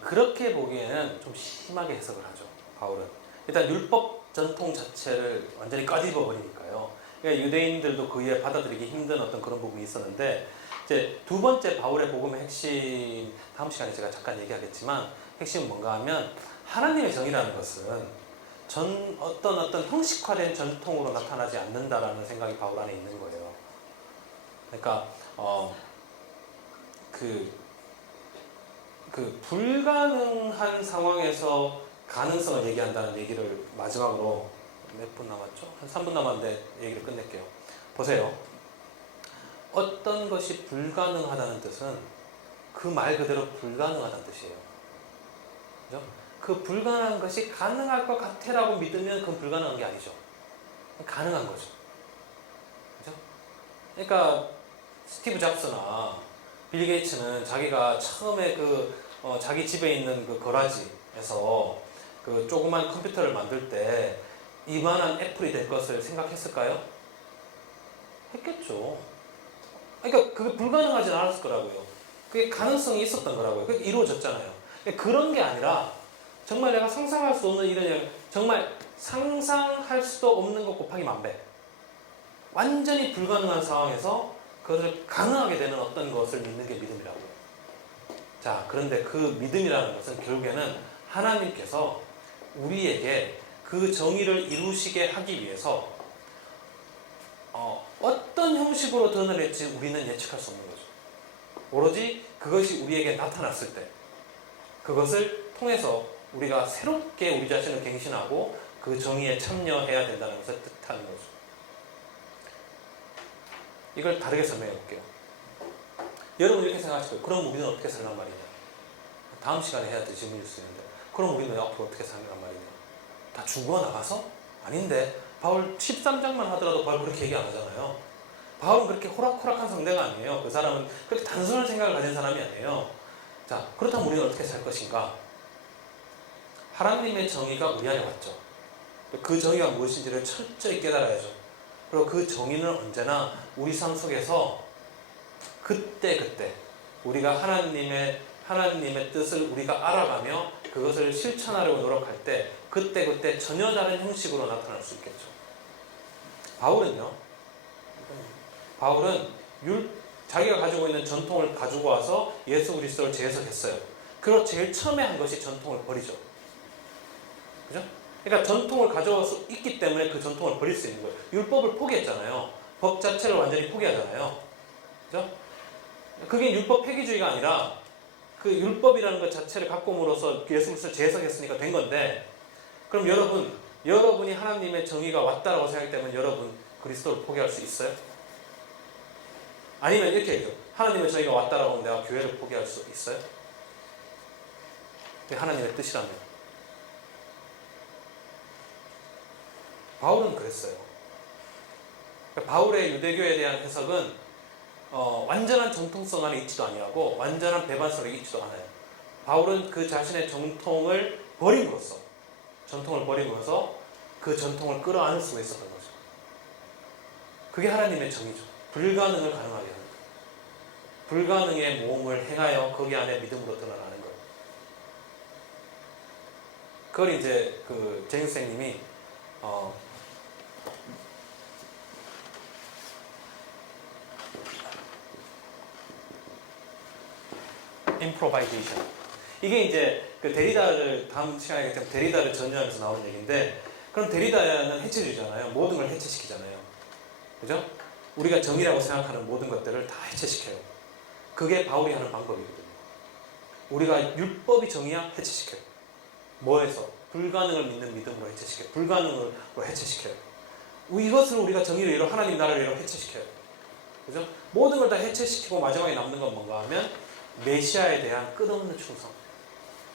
그렇게 보기에는 좀 심하게 해석을 하죠. 바울은 일단 율법 전통 자체를 완전히 까집어 버리니까요. 그러니까 유대인들도 그에 받아들이기 힘든 어떤 그런 부분이 있었는데 이제 두 번째 바울의 복음의 핵심 다음 시간에 제가 잠깐 얘기하겠지만 핵심은 뭔가 하면 하나님의 정의라는 것은 어떤 형식화된 전통으로 나타나지 않는다라는 생각이 바울 안에 있는 거예요. 그러니까 그 불가능한 상황에서 가능성을 얘기한다는 얘기를 마지막으로 몇 분 남았죠? 한 3분 남았는데 얘기를 끝낼게요. 보세요. 어떤 것이 불가능하다는 뜻은 그 말 그대로 불가능하다는 뜻이에요. 그죠? 그 불가능한 것이 가능할 것 같아라고 믿으면 그건 불가능한 게 아니죠. 가능한 거죠. 그죠? 그러니까 스티브 잡스나 빌 게이츠는 자기가 처음에 자기 집에 있는 그 거라지에서 그 조그만 컴퓨터를 만들 때 이만한 애플이 될 것을 생각했을까요? 했겠죠. 그러니까 그게 불가능하진 않았을 거라고요. 그게 가능성이 있었던 거라고요. 그게 이루어졌잖아요. 그런 게 아니라 정말 내가 상상할 수 없는 일은 정말 상상할 수도 없는 것 곱하기 만배. 완전히 불가능한 상황에서 그것을 가능하게 되는 어떤 것을 믿는 게 믿음이라고요. 자, 그런데 그 믿음이라는 것은 결국에는 하나님께서 우리에게 그 정의를 이루시게 하기 위해서 어떤 형식으로 드러낼지 우리는 예측할 수 없는 거죠. 오로지 그것이 우리에게 나타났을 때 그것을 통해서 우리가 새롭게 우리 자신을 갱신하고 그 정의에 참여해야 된다는 것을 뜻하는 거죠. 이걸 다르게 설명해 볼게요. 여러분 이렇게 생각하시고요. 그럼 우리는 어떻게 살란 말이냐? 다음 시간에 해야 될 질문일 수 있는데 그럼 우리는 앞으로 어떻게 살란 말이냐? 다 죽어 나가서? 아닌데 바울 13장만 하더라도 바울 그렇게 얘기 안 하잖아요. 바울은 그렇게 호락호락한 상대가 아니에요. 그 사람은 그렇게 단순한 생각을 가진 사람이 아니에요. 자, 그렇다면 우리는 어떻게 살 것인가? 하나님의 정의가 우리 안에 왔죠. 그 정의가 무엇인지를 철저히 깨달아야죠. 그리고 그 정의는 언제나 우리 삶 속에서 그때 우리가 하나님의 뜻을 우리가 알아가며 그것을 실천하려고 노력할 때 그때 전혀 다른 형식으로 나타날 수 있겠죠. 바울은 자기가 가지고 있는 전통을 가지고 와서 예수 그리스도를 재해석했어요. 그리고 제일 처음에 한 것이 전통을 버리죠. 그죠? 그러니까 전통을 가져올 수 있기 때문에 그 전통을 버릴 수 있는 거예요. 율법을 포기했잖아요. 법 자체를 완전히 포기하잖아요. 그죠? 그게 율법 폐기주의가 아니라 그 율법이라는 것 자체를 갖고 옴으로써 예수 그리스도를 재해석했으니까 된 건데 그럼 여러분이 하나님의 정의가 왔다라고 생각하기 때문에 여러분 그리스도를 포기할 수 있어요? 아니면 이렇게 얘기해요. 하나님의 정의가 왔다라고 하면 내가 교회를 포기할 수 있어요? 그게 하나님의 뜻이라면. 바울은 그랬어요. 바울의 유대교에 대한 해석은 완전한 정통성 안에 있지도 아니하고 완전한 배반성에 있지도 않아요. 바울은 그 자신의 전통을 버림으로써 그 전통을 끌어안을 수가 있었던 거죠. 그게 하나님의 정의죠. 불가능을 가능하게 하는 거예요. 불가능의 모험을 행하여 거기 안에 믿음으로 드러나는 거예요. 그걸 이제 그 제임스 선생님이 improvisation. 이게 이제 그 데리다를 다음 시간에 데리다를 전유하면서 나오는 얘기인데 그럼 데리다는 해체주의잖아요. 모든 걸 해체시키잖아요. 그죠? 우리가 정의라고 생각하는 모든 것들을 다 해체시켜요. 그게 바울이 하는 방법이거든요. 우리가 율법이 정의야? 해체시켜요. 뭐에서? 불가능을 믿는 믿음으로 해체시켜요. 불가능으로 해체시켜요. 이것을 우리가 정의를 이루어 하나님 나라를 이루어 해체시켜요. 그죠? 모든 걸 다 해체시키고 마지막에 남는 건 뭔가 하면 메시아에 대한 끝없는 충성.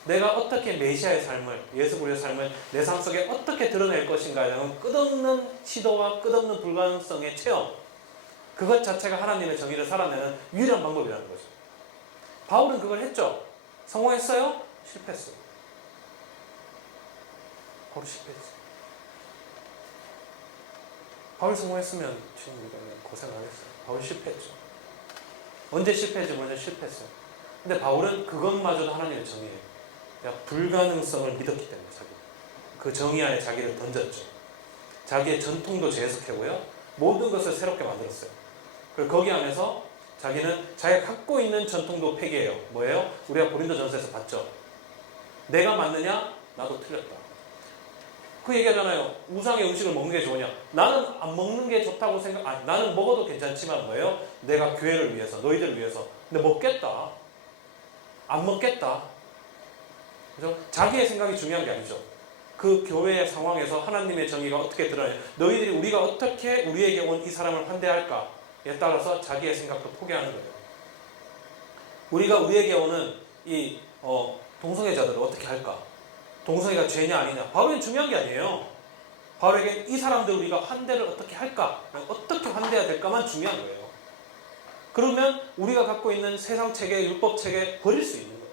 내가 어떻게 메시아의 삶을, 예수 그리스도의 삶을 내 삶 속에 어떻게 드러낼 것인가에 대한 끝없는 시도와 끝없는 불가능성의 체험. 그것 자체가 하나님의 정의를 살아내는 유일한 방법이라는 거죠. 바울은 그걸 했죠. 성공했어요? 실패했어요. 바울이 실패했어요. 바울이 성공했으면 지금 우리가 고생 안 했어요. 바울이 실패했죠. 언제 실패했지 모르겠는데 실패했어요. 근데 바울은 그것마저도 하나님의 정의예요. 그냥 불가능성을 믿었기 때문에 그 정의 안에 자기를 던졌죠. 자기의 전통도 재해석하고요. 모든 것을 새롭게 만들었어요. 그리고 거기 안에서 자기는 자기가 갖고 있는 전통도 폐기해요. 뭐예요? 우리가 고린도전서에서 봤죠. 내가 맞느냐? 나도 틀렸다. 그 얘기하잖아요. 우상의 음식을 먹는 게 좋으냐? 나는 안 먹는 게 좋다고 나는 먹어도 괜찮지만 뭐예요? 내가 교회를 위해서, 너희들을 위해서. 근데 먹겠다. 안 먹겠다. 그죠? 자기의 생각이 중요한 게 아니죠. 그 교회의 상황에서 하나님의 정의가 어떻게 드러나요? 너희들이 우리가 어떻게 우리에게 온 이 사람을 환대할까에 따라서 자기의 생각도 포기하는 거예요. 우리가 우리에게 오는 이 동성애자들을 어떻게 할까? 동성애가 죄냐 아니냐? 바울에겐 중요한 게 아니에요. 바울에겐 이 사람들 우리가 환대를 어떻게 할까? 어떻게 환대해야 될까만 중요한 거예요. 그러면 우리가 갖고 있는 세상 체계, 율법 체계 버릴 수 있는 거예요.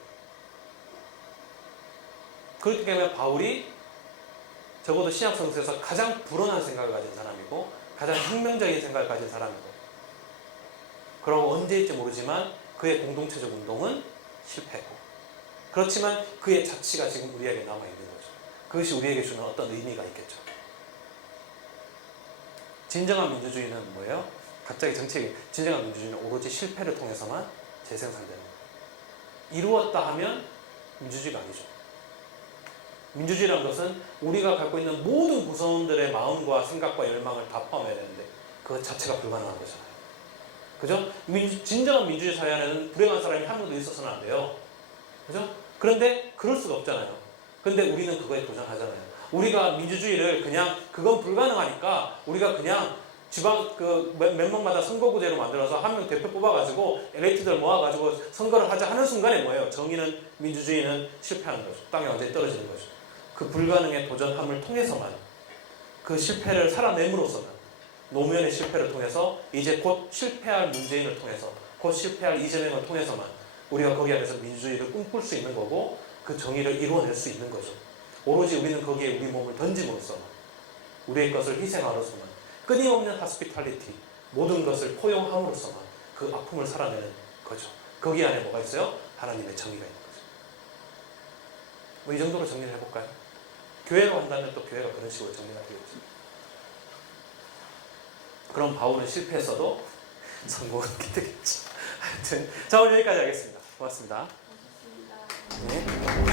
그렇기 때문에 바울이 적어도 신약 성서에서 가장 불온한 생각을 가진 사람이고 가장 혁명적인 생각을 가진 사람이고 그러고 언제일지 모르지만 그의 공동체적 운동은 실패했고 그렇지만 그의 자치가 지금 우리에게 남아있는 거죠. 그것이 우리에게 주는 어떤 의미가 있겠죠. 진정한 민주주의는 뭐예요? 갑자기 정책이 진정한 민주주의는 오로지 실패를 통해서만 재생산되는 거예요. 이루었다 하면 민주주의가 아니죠. 민주주의라는 것은 우리가 갖고 있는 모든 구성원들의 마음과 생각과 열망을 다 포함해야 되는데 그것 자체가 불가능한 거잖아요. 그죠? 진정한 민주주의 사회 안에는 불행한 사람이 한 명도 있어서는 안 돼요. 그죠? 그런데 그럴 수가 없잖아요. 근데 우리는 그거에 도전하잖아요. 우리가 민주주의를 그냥 그건 불가능하니까 우리가 그냥 지방 몇 명마다 선거구제로 만들어서 한 명 대표 뽑아가지고 엘리트들 모아가지고 선거를 하자 하는 순간에 뭐예요? 정의는 민주주의는 실패하는 거죠. 땅에 완전히 떨어지는 거죠. 그 불가능에 도전함을 통해서만 그 실패를 살아냄으로써만 노무현의 실패를 통해서 이제 곧 실패할 문재인을 통해서 곧 실패할 이재명을 통해서만 우리가 거기 안에서 민주주의를 꿈꿀 수 있는 거고 그 정의를 이루어낼 수 있는 거죠. 오로지 우리는 거기에 우리 몸을 던짐으로써만 우리의 것을 희생함으로써만 끊임없는 하스피탈리티 모든 것을 포용함으로써만 그 아픔을 살아내는 거죠. 거기 안에 뭐가 있어요? 하나님의 정의가 있는 거죠. 뭐 이 정도로 정리를 해볼까요? 교회로 한다면 또 교회가 그런 식으로 정리가 되어 있습니다. 그럼 바울은 실패했어도 성공은 되겠죠. 하여튼 자 오늘 여기까지 하겠습니다. 고맙습니다. 네.